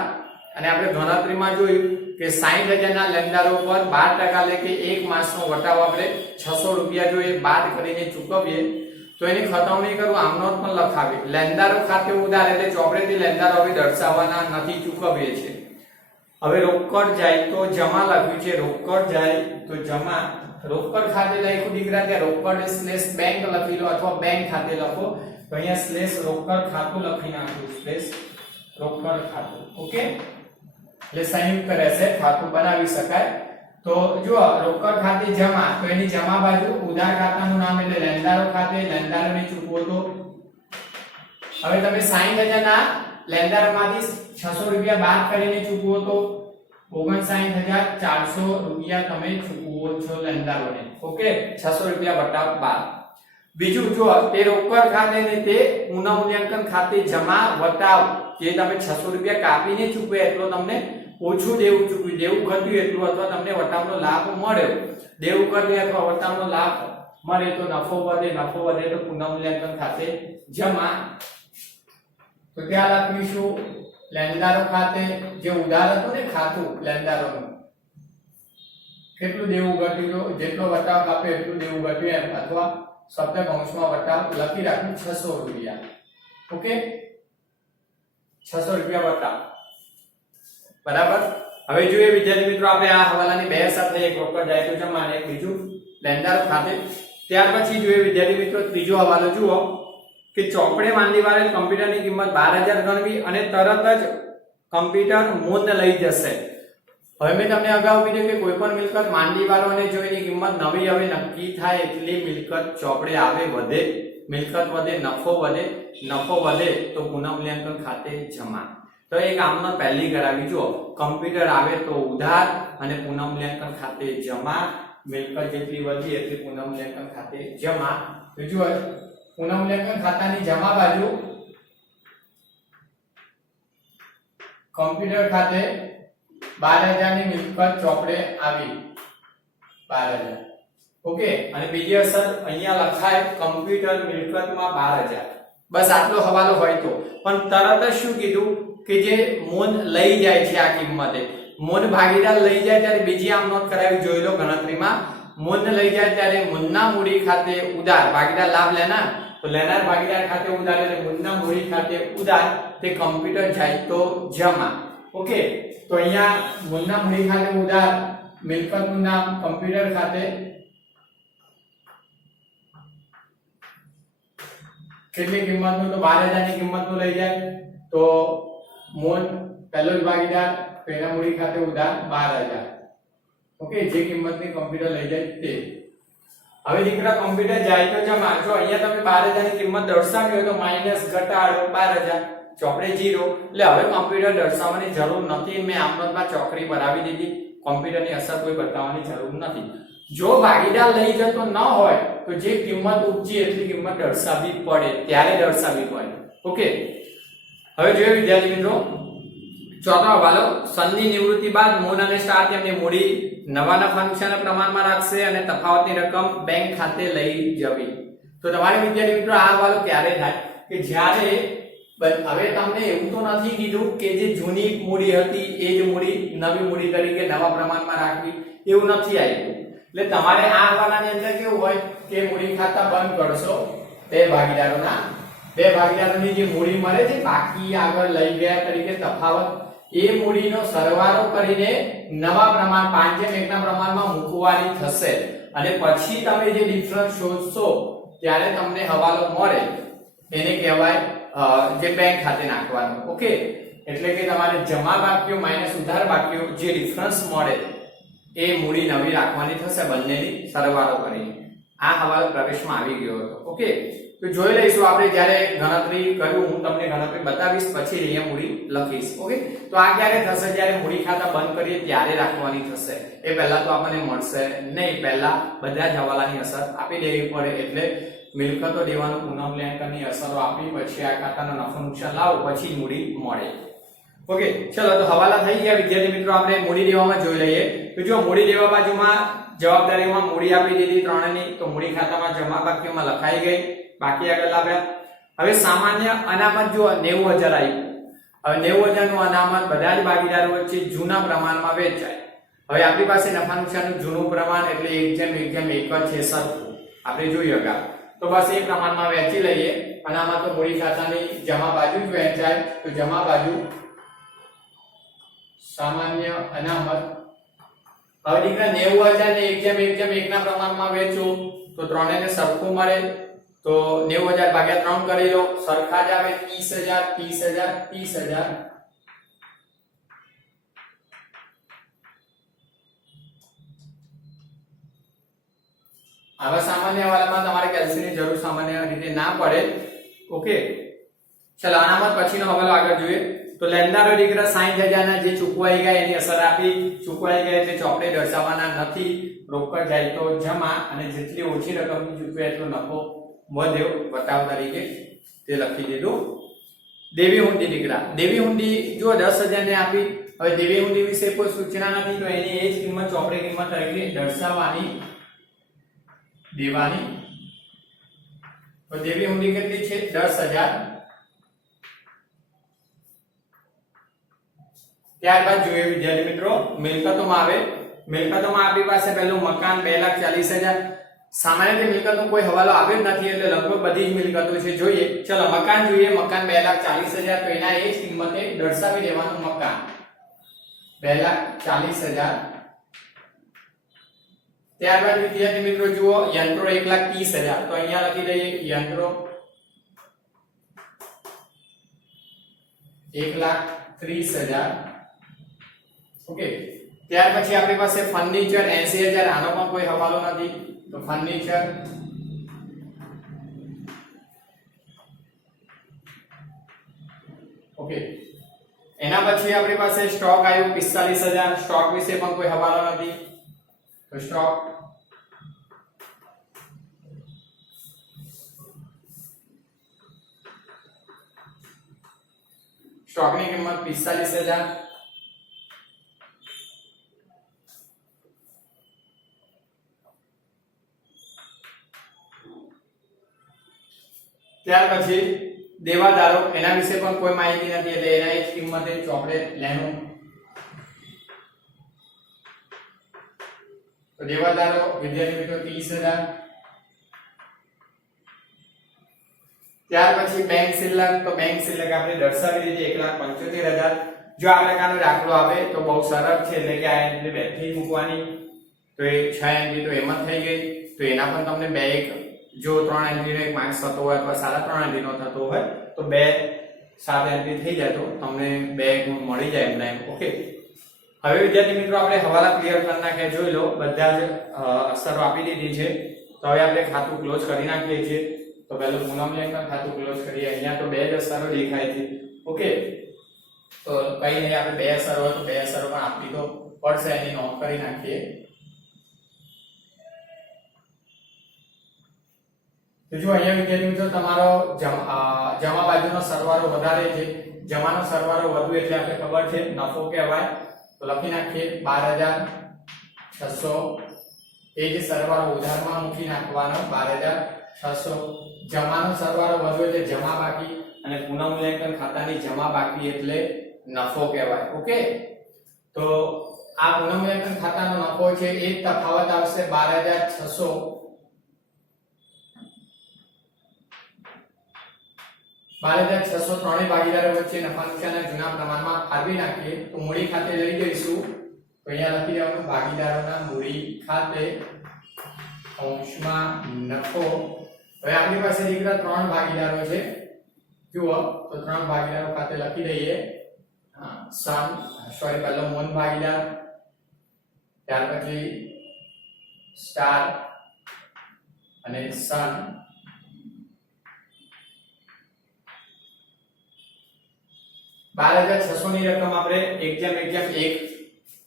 અને આપણે ગણતરીમાં જોયું કે 60000 ના લેણદારો પર 12% લેકે 1 માસનો વટાવો આપણે 600 રૂપિયા જો એ બાદ કરીને ચૂકવીએ તો એની ખતવણી કરું આમનો પણ લખાવી। લેણદારો ખાતે ઉધાર એટલે ચોપડેથી લેણદારો હવે દર્શાવવાના નથી, ચૂકવીએ છે। હવે રોકડ જાય તો જમા લખ્યું છે, રોકડ જાય તો જમા, રોકડ ખાતે લખ્યું દીકરા ત્યાં રોકડ સ્લેશ બેંક લખી લો અથવા બેંક ખાતે લખો, તો અહીંયા સ્લેશ રોકડ ખાતું લખી નાખ્યું, સ્લેશ રોકડ ખાતું। ઓકે, એટલે સંયુક્ત રહેશે, ખાતું બનાવી શકાય। તો જો રોકડ ખાતે જમા, તો એની જમા બાજુ ઉધાર ખાતાનું નામ એટલે લેણદારો ખાતે, લેણદારોને ચૂકવો તો હવે તમે 60000 ના લેણદારોમાંથી 600 રૂપિયા બાદ કરીને ચૂકવો તો 59400 રૂપિયા તમે ચૂકવો છો લેણદારોને। ઓકે, 600 રૂપિયા વટાવ બાદ। બીજું જો તે રોકડ ખાતે ને તે પુનઃમૂલ્યાંકન ખાતે જમા વટાવ, જે તમે 600 રૂપિયા કાપીને ચૂકવ્યા એટલો તમને ઓછું દેવું ચૂકવ્યું, દેવું ઘટ્યું એટલું અથવા તમને વટાવનો લાભ મળ્યો, દેવું ઘટે અથવા વટાવનો લાભ મળે તો નફો વધે તો પુનઃમૂલ્યાંકન ખાતે જમા। તો ત્યાં લખીશું લેણદારો ખાતે જે ઉધાર હતું ને ખાતું લેણદારોનું, કેટલું દેવું ઘટ્યું, જેટલો વટાવ કાપે એટલું દેવું ઘટ્યું એમ, અથવા શબ્દ કૌંસમાં વટાવ લખી રાખ્યું 600 રૂપિયા। ઓકે, 600 રૂપિયા વટાવ, બરાબર। હવે જોઈએ વિદ્યાર્થી મિત્રો આપણે આ હવાલાની બે અસર થઈ, એક રોકડ જાય તો જમા અને એક બીજું લેણદારો ખાતે। ત્યાર પછી જોઈએ વિદ્યાર્થી મિત્રો ત્રીજો હવાલો જુઓ કે ચોપડે માંડી વાળેલ કમ્પ્યુટરની કિંમત 12000 ગણવી અને તરત જ કમ્પ્યુટર મૂંઝ લઈ જશે। હવે મેં તમને અગાઉ કીધું કે કોઈ પણ મિલકત માંડી વાળો અને જો એની કિંમત નવી હવે નક્કી થાય એટલી મિલકત ચોપડે આવે, વધે, મિલકત વધે, નફો વધે તો પુનઃમૂલ્યાંકન ખાતે જમા। તો એક આમનો પહેલી કરાવી જો કમ્પ્યુટર આવે તો ઉધાર અને પુનઃમૂલ્યાંકન ખાતે જમા, મિલકત જેટલી વધી એટલી પુનઃમૂલ્યાંકન ખાતે જમા। તો જો પુનઃમૂલ્યાંકન ખાતાની જમા બાજુ કમ્પ્યુટર ખાતે 12000 ની મિલકત ચોપડે આવી 12000। ઓકે, અને બીજી અસર અહીંયા લખાય કમ્પ્યુટર મિલકતમાં 12000, બસ આટલો હવાલો હોય તો। પણ તરત જ શું કીધું કે જે મૂન લઈ જાય છે આ કિંમતે, મૂન ભાગીદાર લઈ જાય ત્યારે બીજી આમ નોંધ કરાવી જોઈ લો ગણતરીમાં, મૂન લઈ જાય ત્યારે મૂનના મૂડી ખાતે ઉધાર, ભાગીદાર લાભ લેનાર તો લેનાર ભાગીદાર ખાતે ઉધાર એટલે મૂનના મૂડી ખાતે ઉધાર, તે કમ્પ્યુટર જાય તો જમા। ઓકે, તો અહીંયા મૂનના મૂડી ખાતે ઉધાર, મિલકતનું નામ કમ્પ્યુટર ખાતે કેટલી કિંમતનું? તો 12000 ની કિંમતનું લઈ જાય તો મોલ પહેલો જ ભાગીદાર, તો એના મૂડી ખાતે ઉધાર 12000. ઓકે, જે કિંમતની કોમ્પ્યુટર લઈ જાય તે. હવે દીકરા કોમ્પ્યુટર જાય તો જમા. જો અહીંયા તમે 12000 ની કિંમત દર્શાવી હોય તો માઈનસ ઘટાડો 12000 ચોકડે 0. એટલે હવે કોમ્પ્યુટર દર્શાવવાની જરૂર નથી. મેં આમમાં ચોકડી બનાવી દીધી. કોમ્પ્યુટરની અસર કોઈ બતાવવાની જરૂર નથી. જો ભાગીદાર લઈ જતો ન હોય તો જે કિંમત ઉપજી એટલી કિંમત દર્શાવવી પડે, ત્યારે દર્શાવવી પડે. ઓકે, હવે જોઈએ વિદ્યાર્થી મિત્રો ચોથો હવાલો. સનની નિવૃત્તિ બાદ મૂન અને સ્ટાર તેમની મૂડી નવા નફા નુકસાનના પ્રમાણમાં રાખશે અને તફાવતની રકમ બેંક ખાતે લઈ જવી. તો તમારે વિદ્યાર્થી મિત્રો આ હવાલો ક્યારે થાય કે જ્યારે હવે તમને એવું તો નથી કીધું કે જે જૂની મૂડી હતી એ જ મૂડી નવી મૂડી તરીકે નવા પ્રમાણમાં રાખવી, એવું નથી આવ્યું. એટલે તમારે આ હવાલાની અંદર કેવું હોય કે મૂડી ખાતા બંધ કરશો બે ભાગીદારોની જે મૂડી મળે છે બાકી આગળ લઈ ગયા તરીકે તફાવત, એ મૂડીનો સરવાળો કરીને નવા પ્રમાણ 5:1 ના પ્રમાણમાં મૂકવાની થશે અને પછી તમે જે ડિફરન્સ શોધશો ત્યારે તમને હવાલો મળે એને કહેવાય જે બેંક ખાતે નાખવાનો. ઓકે, એટલે કે તમારે જમા બાકીઓ માઈનસ ઉધાર બાકીઓ જે ડિફરન્સ મળે એ મૂડી નવી રાખવાની થશે બંનેની સરવાળો કરીને. આ હવાલો પ્રવેશમાં આવી ગયો હતો. ઓકે, તો જોઈ લઈશું આપણે જ્યારે ગણતરી કરું, હું તમને ગણતરી બતાવીશ પછી અહીંયા મૂડી લખીશ. ઓકે, તો આ ક્યારે થશે? જ્યારે મૂડી ખાતા બંધ કરીએ ત્યારે રાખવાની થશે. એ પહેલા તો આપણને મળશે નહીં, પહેલા બધા જ હવાલાની અસર આપી દેવી પડે. એટલે મિલકતો દેવાનું પુનઃમૂલ્યાંકનની અસરો આપી પછી આ ખાતાનો નફો નુકસાન લાવો પછી મૂડી મળે. ઓકે, ચલો તો હવાલા થઈ ગયા વિદ્યાર્થી મિત્રો. આપણે મૂડી દેવામાં જોઈ લઈએ. તો જો મૂડી દેવા બાજુમાં જવાબદારીમાં મૂડી આપી દીધી ત્રણની, તો મૂડી ખાતામાં જમા બાકીઓમાં લખાઈ ગઈ, બાકી આગળ લાવ્યા. હવે સામાન્ય અનામત જો 90000 આવ્યું. હવે 90000 નું અનામત બધા જ ભાગીદારો વચ્ચે જૂના પ્રમાણમાં વેચાય. હવે આપણી પાસે નફા નુકસાનનું જૂનું પ્રમાણ એટલે 1:1 જ છે સરખું, આપણે જોઈએ અગાઉ. તો બસ એ પ્રમાણમાં વહેંચી લઈએ. અનામત તો મૂડી ખાતાની જમા બાજુ જ વહેંચાય, તો જમા બાજુ સામાન્ય અનામત. હવે દીકરા 90000 ને 1:1 ના પ્રમાણમાં વેચું તો ત્રણેયને સરખું મળે, તો 90000 ભાગ્યા 3 કરી લો, સરખા જ આવે 30000 30000 30000. આવા સામાન્ય હવાલામાં તમારે કેલ્સીની જરૂર સામાન્ય રીતે ના પડે. ઓકે, ચલો અનામત પછીનો હવાલો આગળ જોઈએ. તો લેણદારો દીકરા 60000 ના જે ચૂકવાઈ ગયા એની અસર આપી. ચૂકવાઈ ગયા એટલે ચોપડે દર્શાવવાના નથી, રોકડ જાય તો જમા અને જેટલી ઓછી રકમની ચૂકવે એટલો નફો વધ્યો વટાવ તરીકે તે લખી દીધું. દેવી હુંડી દીકરા, દેવી હુંડી જો 10000 ને આપી. હવે દેવી હુંડી વિશે કોઈ સૂચના નથી તો એની એ જ કિંમત ચોપડે કિંમત તરીકે દર્શાવવાની દેવાની. તો દેવી હુંડી કેટલી છે? 10000. ત્યારબાદ જોઈએ વિદ્યાર્થી મિત્રો મિલકતોમાં આવે. મિલકતોમાં આપણી પાસે પહેલું મકાન 2,40,000. સામાન્ય રીતે મિલકતનો કોઈ હવાલો આવ્યો જ નથી એટલે લગભગ બધી જ મિલકતો છે. જોઈએ, ચલો મકાન જોઈએ. મકાન 2,40,000, તો એના એ જ કિંમતે દર્શાવી દેવાનું મકાન 2,40,000. ત્યારબાદ વિદ્યાર્થી મિત્રો જુઓ યંત્રો 1,30,000, તો અહીંયા લખી દઈએ યંત્રો 1,30,000. ઓકે, ત્યાર પછી આપણી પાસે ફર્નિચર 80,000. આનો પણ કોઈ હવાલો નથી તો ફર્નિચર. ઓકે, એના પછી આપણી પાસે સ્ટોક આવ્યો 45,000. સ્ટોક વિશે પણ કોઈ હવાલો નથી તો સ્ટોક. સ્ટોકની કિંમત 45,000. ત્યાર પછી દેવાદારો, એના વિશે પણ કોઈ માહિતી નથી એટલે એના જ કિંમતે ચોપડે લેનું. તો દેવાદારો વિદ્યાર્થી મિત્રો 30,000. ત્યાર પછી બેંક શિલ્લક, તો બેંક શિલ્લક આપણે દર્શાવી દીધી 1,75,000. જો આ પ્રકારનો દાખલો આવે તો બહુ સરળ છે, એટલે કે આ એન્ટ્રી બેઠી મૂકવાની, તો એ 6 એન્ટ્રી તો એમ જ થઈ ગઈ. તો એના પણ તમને 2 1 જો 3 MB નો એક માર્ક્સ થતો હોય અથવા 3.5 MB નો થતો હોય તો 2 7 MB થઈ જાય તો તમને 2 ગુણ મળી જાય એમના. ઓકે, હવે વિદ્યાર્થી મિત્રો આપણે હવાલા ક્લિયર કરી નાખ્યા. જોઈ લો બધા જ અસરો આપી દીધી છે. તો હવે આપણે ખાતું ક્લોઝ કરી નાખીએ છીએ. તો પહેલું પૂનમલેખન ખાતું ક્લોઝ કરીએ. અહીંયા તો 2 જ અસરો દેખાય છે. ઓકે, તો કઈ નહીં, આપણે 2 અસરો હોય તો 2 અસરો પણ આપી તો પડશે, એની નોંધ કરી નાખીએ. તો જો અહીંયા વિદ્યાર્થી મિત્રો તમારો જમા બાજુનો સરવાળો વધારે છે, જમાનો સરવાળો વધુ એટલે આપણે ખબર છે નફો કહેવાય. તો લખી નાખીએ 12600. એ જે સરવાળો ઉધારમાં મૂકી નાખવાનો 12600. જમાનો સરવાળો વધુ એટલે જમા બાકી, અને પુનઃમૂલ્યાંકન ખાતાની જમા બાકી એટલે નફો કહેવાય. ઓકે, તો આ પુનઃમૂલ્યાંકન ખાતાનો નફો છે એ તફાવત આવશે 12600. 12600 ત્રણેય ભાગીદારો વચ્ચે નફા નુકસાનના જૂના પ્રમાણમાં ફાળવી નાખીએ. તો મૂડી ખાતે લઈ જઈશું. તો અહીંયા લખી દેવાનું ભાગીદારોના મૂડી ખાતે અંશમાં નફો. હવે આપણી પાસે દીકરા 3 ભાગીદારો છે. જુઓ, તો 3 ભાગીદારો ખાતે લખી દઈએ. પહેલો મોન ભાગીદાર, ત્યાર પછી સ્ટાર અને સન. ₹12,600 ની રકમ આપણે 1:1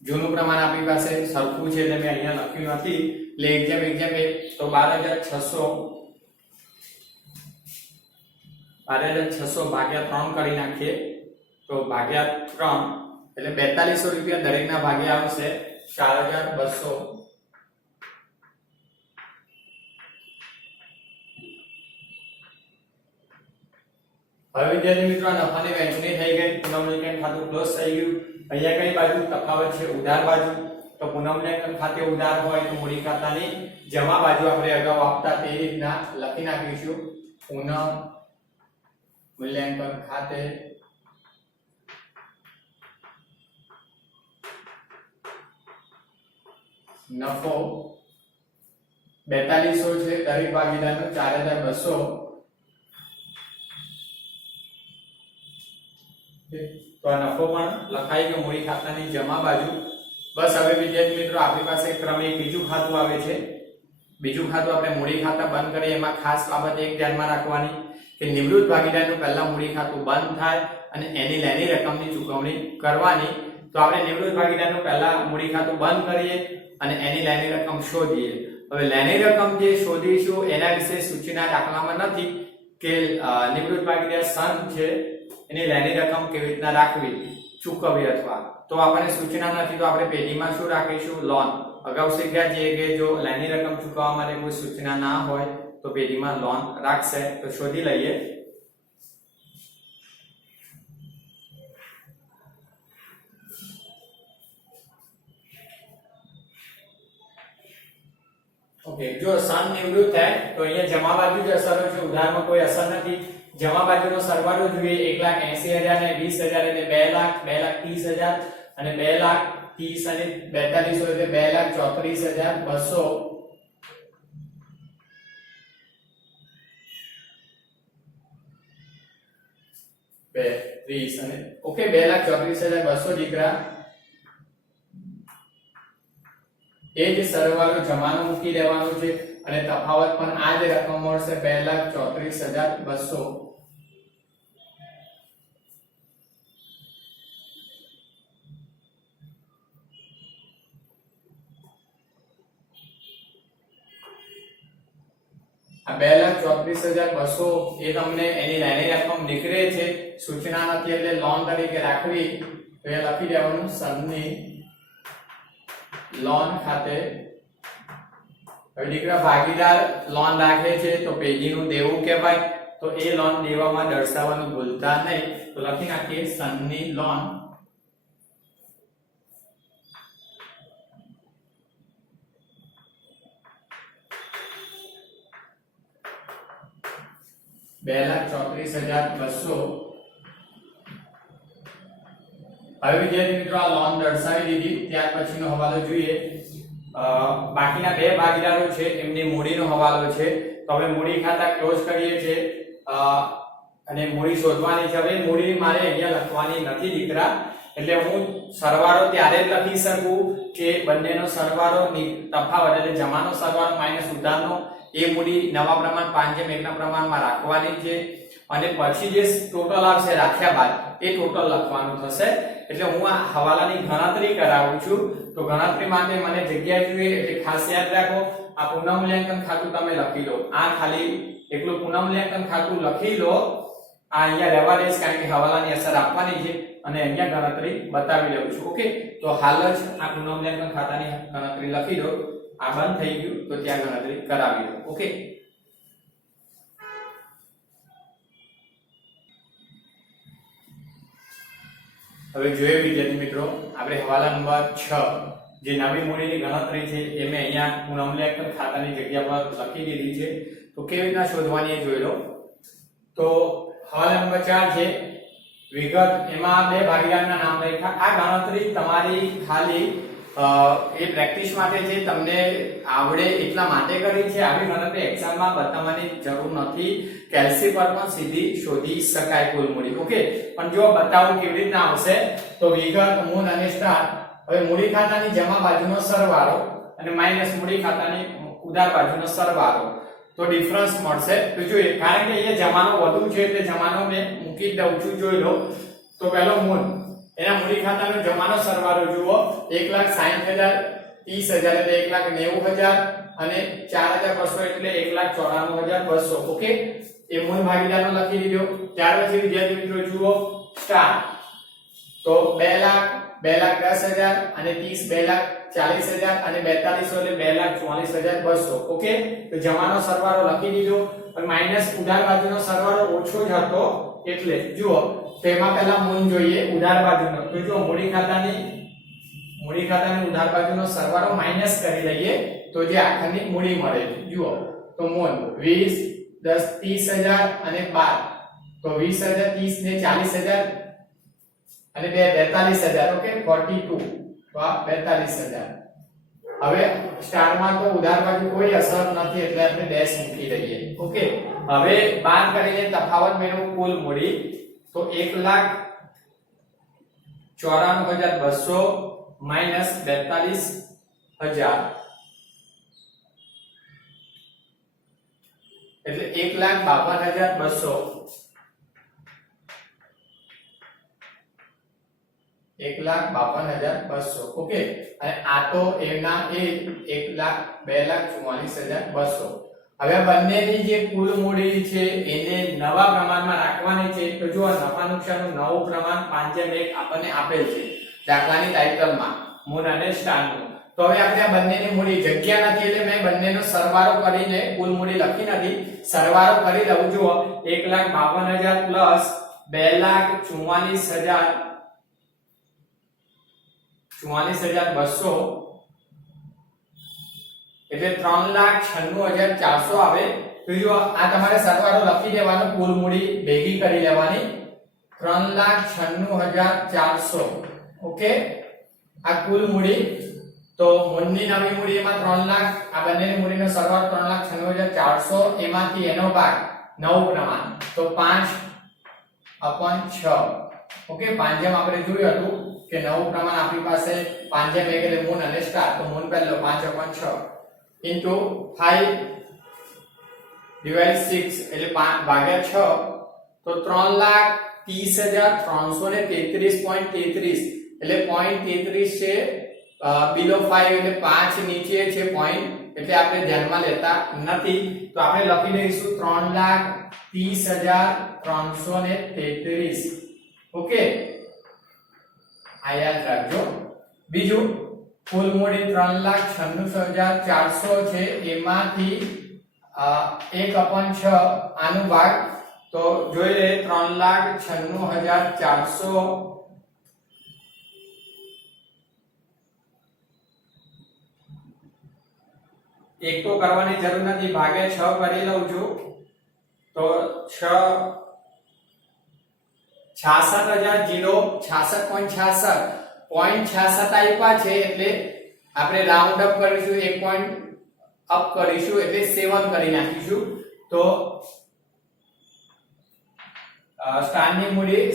જૂનું પ્રમાણ આપણી પાસે સરખું છે એટલે મેં અહીંયા લખ્યું નથી, એટલે 1:1. તો 12,600 ભાગ્યા 3 કરી નાખીએ. તો ભાગ્યા 3 એટલે ₹4200 દરેકના ભાગે આવશે 4,200. હવે વિદ્યાર્થી મિત્રો નફાની વહેંચણી થઈ ગઈ. પુનઃમૂલ્યાંકન ખાતું ક્લોઝ થઈ ગયું. અહીંયા કઈ બાજુ તફાવત છે? ઉધાર બાજુ. તો પુનઃમૂલ્યાંકન ખાતે ઉધાર હોય તો મૂડી ખાતાની જમા બાજુ આપણે અગાઉ આપતા તે રીતના લખી નાખીશું. પુનઃમૂલ્યાંકન ખાતે નફો 4200 છે, દરેક ભાગીદારનો 4,200. તો આ નફો પણ લખાઈ ગયો મૂડી ખાતાની જમા બાજુ. બસ હવે વિદ્યાર્થી મિત્રો આપણી પાસે ક્રમે બીજું ખાતું આવે છે. બીજું ખાતું આપણે મૂડી ખાતા બંધ કરીએ. એમાં ખાસ બાબત એક ધ્યાનમાં રાખવાની કે નિવૃત્ત ભાગીદારનું પહેલા મૂડી ખાતું બંધ થાય અને એની લેણી રકમની ચૂકવણી કરવાની. તો આપણે નિવૃત્ત ભાગીદારનું પહેલા મૂડી ખાતું બંધ કરીએ અને એની લેણી રકમ શોધીએ. હવે લેણી રકમ જે શોધીશું એના વિશે સૂચના દાખલામાં નથી કે નિવૃત્ત ભાગીદાર સન છે એની લેણી રકમ કેવી રીતના રાખવી, ચૂકવવી અથવા, તો આપણને સૂચના નથી. તો આપણે પેઢીમાં શું રાખીશું? લોન. અગાઉ શીખ્યા છીએ કે જો લેણી રકમ ચૂકવવા માટે કોઈ સૂચના ના હોય તો પેઢીમાં લોન રાખશે. તો શોધી લઈએ. ઓકે, જો સન નિવૃત્ત થાય તો અહીંયા જમા બાજુ જ અસરો છે, ઉધારમાં કોઈ અસર નથી. જમા બાજુનો સરવાળો જોઈએ 1,80,000 ને 20,000 એટલે 2 લાખ, 2,30,000 અને 2,30,000 અને 4200 એટલે 2,34,200. અને ઓકે 2,34,200 દીકરા. એ જ સરવાળો જમાનો મૂકી દેવાનો છે અને તફાવત પણ આ જ રકમ મળશે 2,34,200. આ 2,34,200 એ તમને એની લેણી રકમ નીકળે છે, સૂચના નથી એટલે લોન તરીકે રાખવી. તો એ લખી દેવાનું સનની લોન ખાતે. હવે દીકરા ભાગીદાર લોન રાખે છે તો પેઢીનું દેવું કહેવાય. તો એ લોન દેવામાં દર્શાવવાનું ભૂલતા નહીં. તો લખી નાખીએ સનની લોન. ₹2,34,200. હવે વિદ્યાર્થી મિત્રો આ લોન દર્શાવી દીધી. ત્યાર પછીનો હવાલો જોઈએ. બાકીના બે ભાગીદારો છે એમની મૂડીનો હવાલો છે. તો હવે મૂડી ખાતા ક્લોઝ કરીએ છીએ અને મૂડી શોધવાની છે. હવે મૂડી મારે અહીંયા લખવાની નથી દીકરા, એટલે હું સરવાળો ત્યારે જ લખી શકું કે બંનેનો સરવાળો તફાવત એટલે જમાનો સરવાળો માઈનસ ઉધારનો એ મૂડી નવા પ્રમાણ 5:1 ના પ્રમાણમાં રાખવાની છે અને પછી જે ટોટલ આવશે રાખ્યા બાદ એ ટોટલ લખવાનું થશે. એટલે હું આ હવાલાની ગણતરી કરાવું છું. તો ગણતરી માટે મને જગ્યા જોઈએ એટલે ખાસ યાદ રાખો આ પુનઃમૂલ્યાંકન ખાતું તમે લખી લો. આ ખાલી એકલું પુનઃમૂલ્યાંકન ખાતું લખી લો. આ અહીંયા રહેવા દઈશ કારણ કે હવાલાની અસર આપવાની છે અને અહીંયા ગણતરી બતાવી દઉં છું. ઓકે, તો હાલ જ આ પુનઃમૂલ્યાંકન ખાતાની ગણતરી લખી દો. આ બંધ થઈ ગયું તો ત્યાં ગણતરી કરાવી દો. ઓકે, હવે જોઈએ વિદ્યાર્થી મિત્રો, આપણે હવાલા નંબર 6 જે નવી મૂડીની ગણતરી છે એ મેં અહીંયા પુનઃમૂલ્યાંકન ખાતાની જગ્યા પર લખી દીધી છે. તો કેવી રીતના શોધવાની એ જોઈ લો. તો હવાલા નંબર 4 છે વિગત, એમાં બે ભાગીદારના નામ લખ્યા. આ ગણતરી તમારી ખાલી એ પ્રેક્ટિસ માટે છે, તમને આવડે એટલા માટે કરી છે. આવી ગણતરી એક્ઝામમાં બતાવવાની જરૂર નથી. કેલ્સી પર પણ સીધી શોધી શકાય કુલ મૂડી. ઓકે, પણ જો બતાવું કેવી રીતના આવશે તો વિગત, મૂળ અને સ્ટાર. હવે મૂડી ખાતાની જમા બાજુનો સરવાળો અને માઈનસ મૂડી ખાતાની ઉધાર બાજુનો સરવાળો, તો ડિફરન્સ મળશે. તો જોઈએ, કારણ કે અહીંયા જમાનો વધુ છે એટલે જમાનો મેં મૂકી દઉં છું. જોઈ લો. તો પહેલો મૂળ, એના મૂડી ખાતાનો જમાનો સરવાળો જુઓ 1,60,000, 30,000 એટલે 1,90,000 અને 4,200 એટલે 1,94,200. ઓકે, એ મૂળ ભાગીદારનો લખી દીધો. ત્યાર પછી વિદ્યાર્થી મિત્રો જુઓ સ્ટાર, તો 2,00,000, 2,10,000 અને 30, 2,40,000 અને 4200 એટલે 2,44,200. ઓકે, તો જમાનો સરવાળો લખી દીધો. અને માઈનસ ઉધાર બાજુનો સરવાળો ઓછો જ હતો એટલે જુઓ, તો એમાં પહેલા મૂળ જોઈએ ઉધાર બાજુનો. તો જો મૂડી ખાતાની ઉધાર બાજુનો સરવાળો માઈનસ કરી લઈએ તો જે આખરની મૂડી મળે. જુઓ, તો મૂળ 20, 10, 30,000 અને 12, તો 20,000, 30 ને 40,000 અને 42,000. ઓકે, 42, તો આ 42,000. હવે સ્ટારમાં તો ઉધાર બાજુ કોઈ અસર નથી એટલે આપણે ડેશ મૂકી દઈએ. ઓકે, હવે બાદ કરીને તફાવત મેળવો કુલ મૂડી. તો 1,94,200 માઈનસ 42,000 એટલે 1,52,200. 1,52,200. ઓકે, અને આ તો એના એ 2,44,200. હવે બંનેની જે કુલ મૂડી છે એને નવા પ્રમાણમાં રાખવાની છે. તો જો નફા નુકસાનનું નવું પ્રમાણ 5:1 આપણને આપેલ છે દાખલાની ટાઇટલમાં, મૂળ અને સ્ટારનું. તો હવે આપણે આ બંનેની મૂડી જગ્યા નથી એટલે મેં બંનેનો સરવાળો કરીને કુલ મૂડી લખી નથી, સરવાળો કરી દઉં. જુઓ 1,52,000 પ્લસ 2,44,200 એટલે 3,96,400 આવે. તો જો આ તમારે સરવાળો લખી દેવાનો, કુલ મૂડી ભેગી કરી લેવાની 3,96,400. ઓકે, આ કુલ મૂડી. તો મૂળની નવી મૂડી એમાં 3 લાખ, આ બંનેની મૂડીનો સરવાળો 3,96,400, એમાંથી એનો ભાગ નવું પ્રમાણ તો 5/6. ઓકે, 5 જેમ આપણે જોયું હતું કે નવું પ્રમાણ આપણી પાસે 5:1 એટલે મૂળ અને સ્ટાર. તો મૂળ પહેલો 5/6 into 5 divided 6 એટલે 5 ભાગ્યા 6, તો 3,30,333.33 એટલે 0.33 છે. બિલો 5 એટલે 5 નીચે છે પોઈન્ટ એટલે આપણે ધ્યાનમાં લેતા નથી. તો આપણે લખી દઈશું 3,30,333. ઓકે, આ યાદ રાખજો. બીજું, કુલ મૂડી 3,96,400 છે, એમાંથી 1/6 આનું ભાગ. તો જોઈ લે 3,96,400 એક તો કરવાની જરૂર નથી, ભાગે 6 કરી લઉં છું. તો 66,066.66 આપ્યા છે એટલે આપણે રાઉન્ડ અપ કરીશું 1.5 અપ કરીશું એટલે 7 કરી નાખીશું તો સ્ટારની મૂડી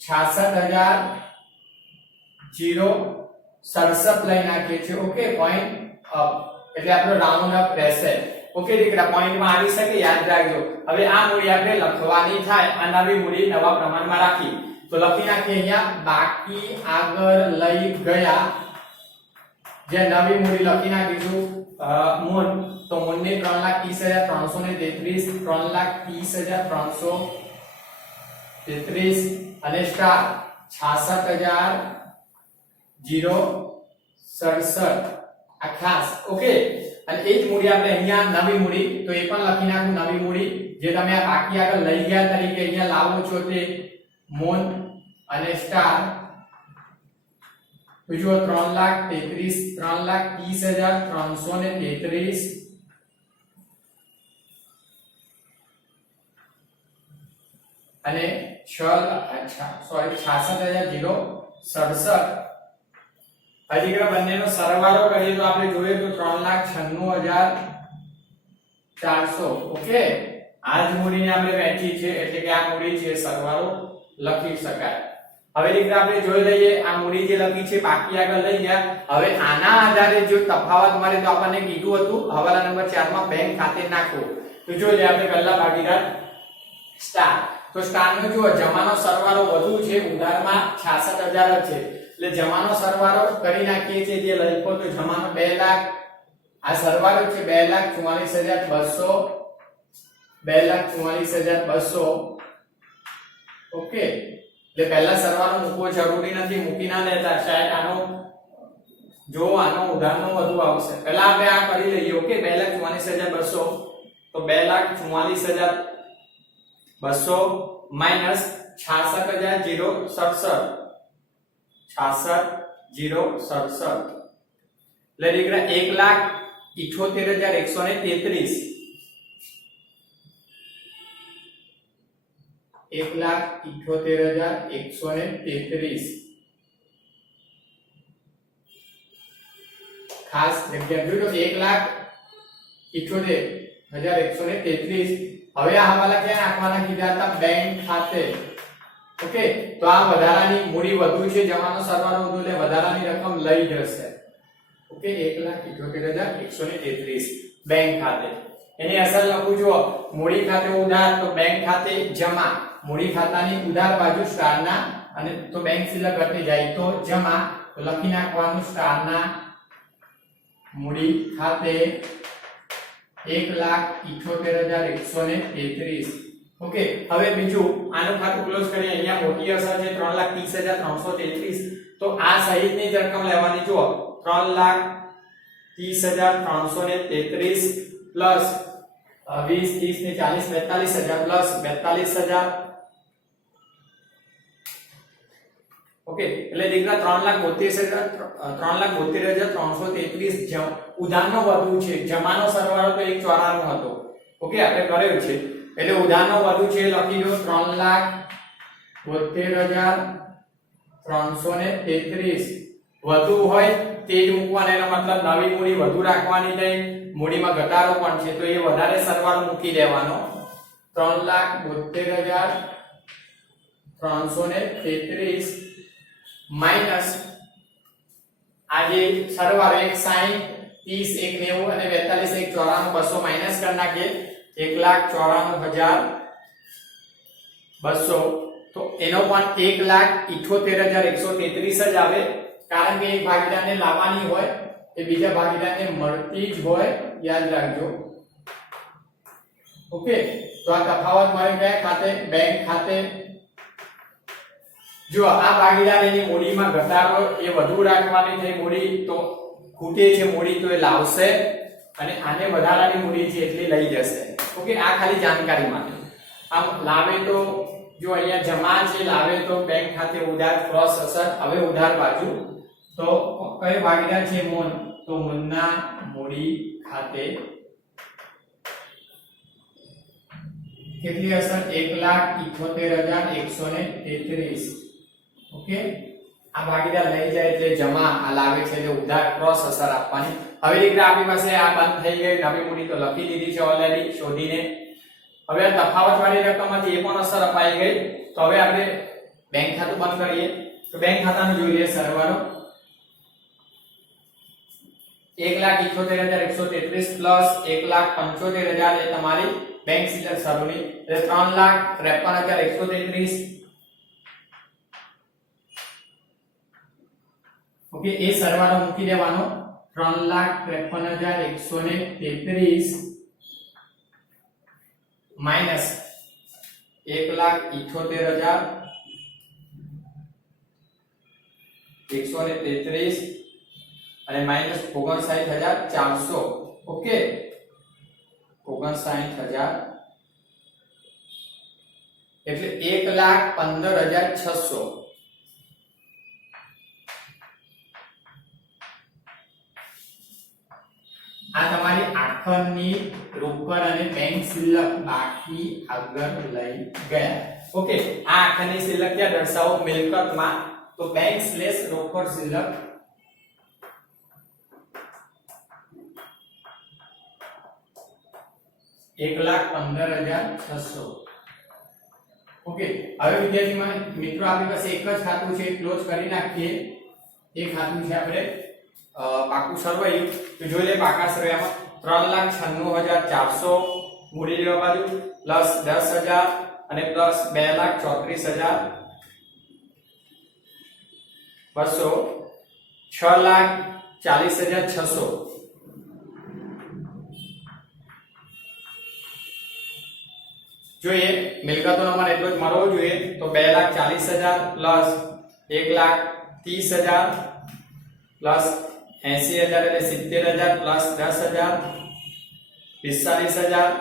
66,067 લઈ નાખીએ છીએ ઓકે પોઈન્ટ અપ એટલે આપણો રાઉન્ડ અપ રહેશે ઓકે દીકરા પોઈન્ટ માં આવી શકે યાદ રાખજો હવે આ મૂડી આપણે લખવાની થાય આ નવી મૂડી નવા પ્રમાણમાં રાખી તો લખી નાખીએ અહીંયા બાકી આગળ લઈ ગયા જે નવી મૂડી લખી નાખીશું મૂન તો મૂનની 3,30,333 3,30,333 અને સ્ટાર 66,067 આ ખાસ ઓકે અને એ જ મૂડી આપણે અહીંયા નવી મૂડી તો એ પણ લખી નાખું નવી મૂડી જે તમે આ બાકી આગળ લઈ ગયા તરીકે અહીંયા લાવો છો તે મૂન અને સ્ટાર બીજો 3,30,333 અને 66,067 હજી કે બંનેનો સરવાળો કરીએ તો આપણે જોઈએ તો 3,96,400 ઓકે આ જ મૂડીને આપણે વહેંચી છે એટલે કે આ મૂડી છે સરવાળો લખી શકાય હવે દીકરા આપણે જોઈ લઈએ આ મૂડી જે લખી છે બાકી આગળ લઈ ગયા હવે આના આધારે જો તફાવત મળે તો આપણને કીધું હતું હવાલા નંબર 4 માં બેંક ખાતે નાખો તો જોઈ લે આપણે પહેલા ભાગીદાર સ્ટાર તો સ્ટાર નો જો જમાનો સરવાળો વધુ છે ઉધારમાં 66,000 છે એટલે જમાનો સરવાળો કરી નાખીએ છીએ જે લખો તો જમાનો 2 લાખ આ સરવાળો છે 2,44,200 2,44,200 ઓકે એટલે પહેલા સરવાળો મૂકવો જરૂરી નથી મૂકી ના લેતા શાયદ આનો જો આનો ઉધારનો વધુ આવશે પહેલા આપણે આ કરી લઈએ ઓકે 2,44,200 તો 2,44,200 માઈનસ 66,067 66,067 એટલે દીકરા 1,78,133 1,78,133 ખાસ જગ્યા જોઈ લો 1,78,133 હવે આ હવાલા ક્યાં નાખવાના કીધા હતા બેંક ખાતે ઓકે તો આ વધારાની મૂડી વધુ છે જમાનો સરવાળો વધુ એટલે વધારાની રકમ લઈ જશે ઓકે 1,78,133 બેંક ખાતે એની અસર લખું જો મૂડી ખાતે ઉધાર તો બેંક ખાતે જમા મૂડી ખાતાની ઉધાર બાજુ સ્ટારના અને તો બેંક સિલક ઘટી જાય તો જમા તો લખી નાખવાનું સ્ટારના મૂડી ખાતે 1,78,133 ઓકે હવે બીજું આનું ખાતું ક્લોઝ કરીએ અહીંયા મોટી અસર છે 3,30,333 તો આ સહિતની જ રકમ લેવાની જો 3,30,333 પ્લસ 20 30 ને 40 42,000 પ્લસ 42,000 ઓકે એટલે દીકરા 3,72,333 ઉધારનો વધુ છે જમાનો સરવાળો તો 1,94 હતો ઓકે આપણે કર્યો છે એટલે ઉધારનો વધુ છે લખી દો 3,72,333 વધુ હોય તે જ મૂકવાનો એનો મતલબ નવી મૂડી વધુ રાખવાની નહીં મૂડીમાં ઘટાડો પણ છે તો એ વધારે સરવાળો મૂકી દેવાનો 3,72,333 માઈનસ આજે સરવાળો 1,60 30 1,90 અને 42 1,94 200 માઈનસ કરી નાખીએ 1,94,200 તો એનો પણ 1,78,133 જ આવે કારણ કે એક ભાગીદારને લાવવાની હોય એ બીજા ભાગીદારને મળતી જ હોય યાદ રાખજો ઓકે તો આ તફાવત મળે કયા ખાતે બેંક ખાતે જો આ ભાગીદાર એની મૂડીમાં ઘટાડો એ વધુ રાખવાની છે મૂડી તો ખૂટે છે મૂડી તો એ લાવશે અને આને વધારાની મૂડી છે એટલે લઈ જશે ઓકે આ ખાલી જાણકારી માટે આમ લાવે તો જો અહીંયા જમા છે લાવે તો બેંક ખાતે ઉધાર ક્રોસ અસર હવે ઉધાર બાજુ તો કયો ભાગીદાર છે મૂન તો મૂનના મૂડી ખાતે કેટલી અસર 1,78,133 ઓકે આ ભાગીદાર લઈ જાય એટલે જમા, આ લાવે છે એટલે ઉધાર, ક્રોસ અસર આપવાની. હવે દીકરા આપણી પાસે આ બંધ થઈ ગઈ, નવી મૂડી તો લખી દીધી છે ઓલરેડી શોધીને. હવે આ તફાવત વાળી રકમમાંથી એ પણ અસર અપાઈ ગઈ. તો હવે આપણે બેંક ખાતું બંધ કરીએ. તો બેંક ખાતાનો જોઈએ સરવાળો 1,78,133 પ્લસ 1,75,000 એ તમારી બેંક સિલક સરોની, એટલે 3,53,133. ઓકે, એ સરવાળો મૂકી દેવાનો 3,53,133 માઈનસ 1,78,133 અને માઈનસ 59,400. ઓકે, 59,000 એટલે 1,15,600. આ તમારી આખરની રોકડ અને બેંક સિલક બાકી આગળ લઈ ગયા. ઓકે, આ આખરની સિલક ક્યાં દર્શાવો? મિલકતમાં. તો બેંક સ્લેશ રોકડ સિલક $1,15,600. ઓકે, હવે વિદ્યાર્થી મિત્રો આપણી પાસે એક જ ખાતું છે, ક્લોઝ કરી નાખીએ. એ ખાતું છે આપણે પાકું સરવૈયું. તો જોઈ લે પાકા સરવૈયામાં 3,96,400 મૂડી લેવા બાજુ પ્લસ 10,000 અને પ્લસ 2,34,200 6,40,600. જોઈએ મિલકતનો નંબર એટલો જ મળવો જોઈએ. તો 2,40,000 પ્લસ 1,30,000 પ્લસ 80,000 એટલે 70,000 પ્લસ 10,000 45,000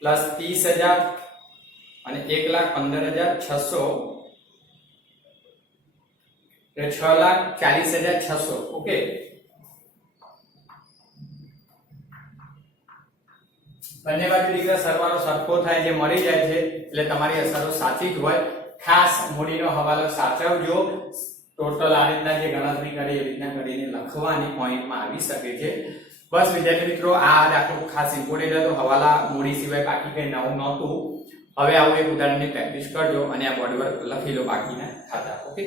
પ્લસ 30,000 અને 1,15,600 એટલે 6,40,600. ઓકે, બંને બાજુ દીકરા સરવાળો સરખો થાય જે મળી જાય છે એટલે તમારી અસરો સાચી જ હોય. ખાસ મૂડીનો હવાલો સાચવજો. ટોટલ આ રીતના જે ગણતરી કરી એ રીતના કરીને લખવાની પોઈન્ટમાં આવી શકે છે. બસ વિદ્યાર્થી મિત્રો, આ દાખલો ખાસ ઇમ્પોર્ટન્ટ હતો. હવાલા મૂડી સિવાય બાકી કંઈ નવું નહોતું. હવે આવું એક ઉદાહરણની પ્રેક્ટિસ કરજો અને આ બોર્ડ પર લખી લો બાકીના ખાતા. ઓકે.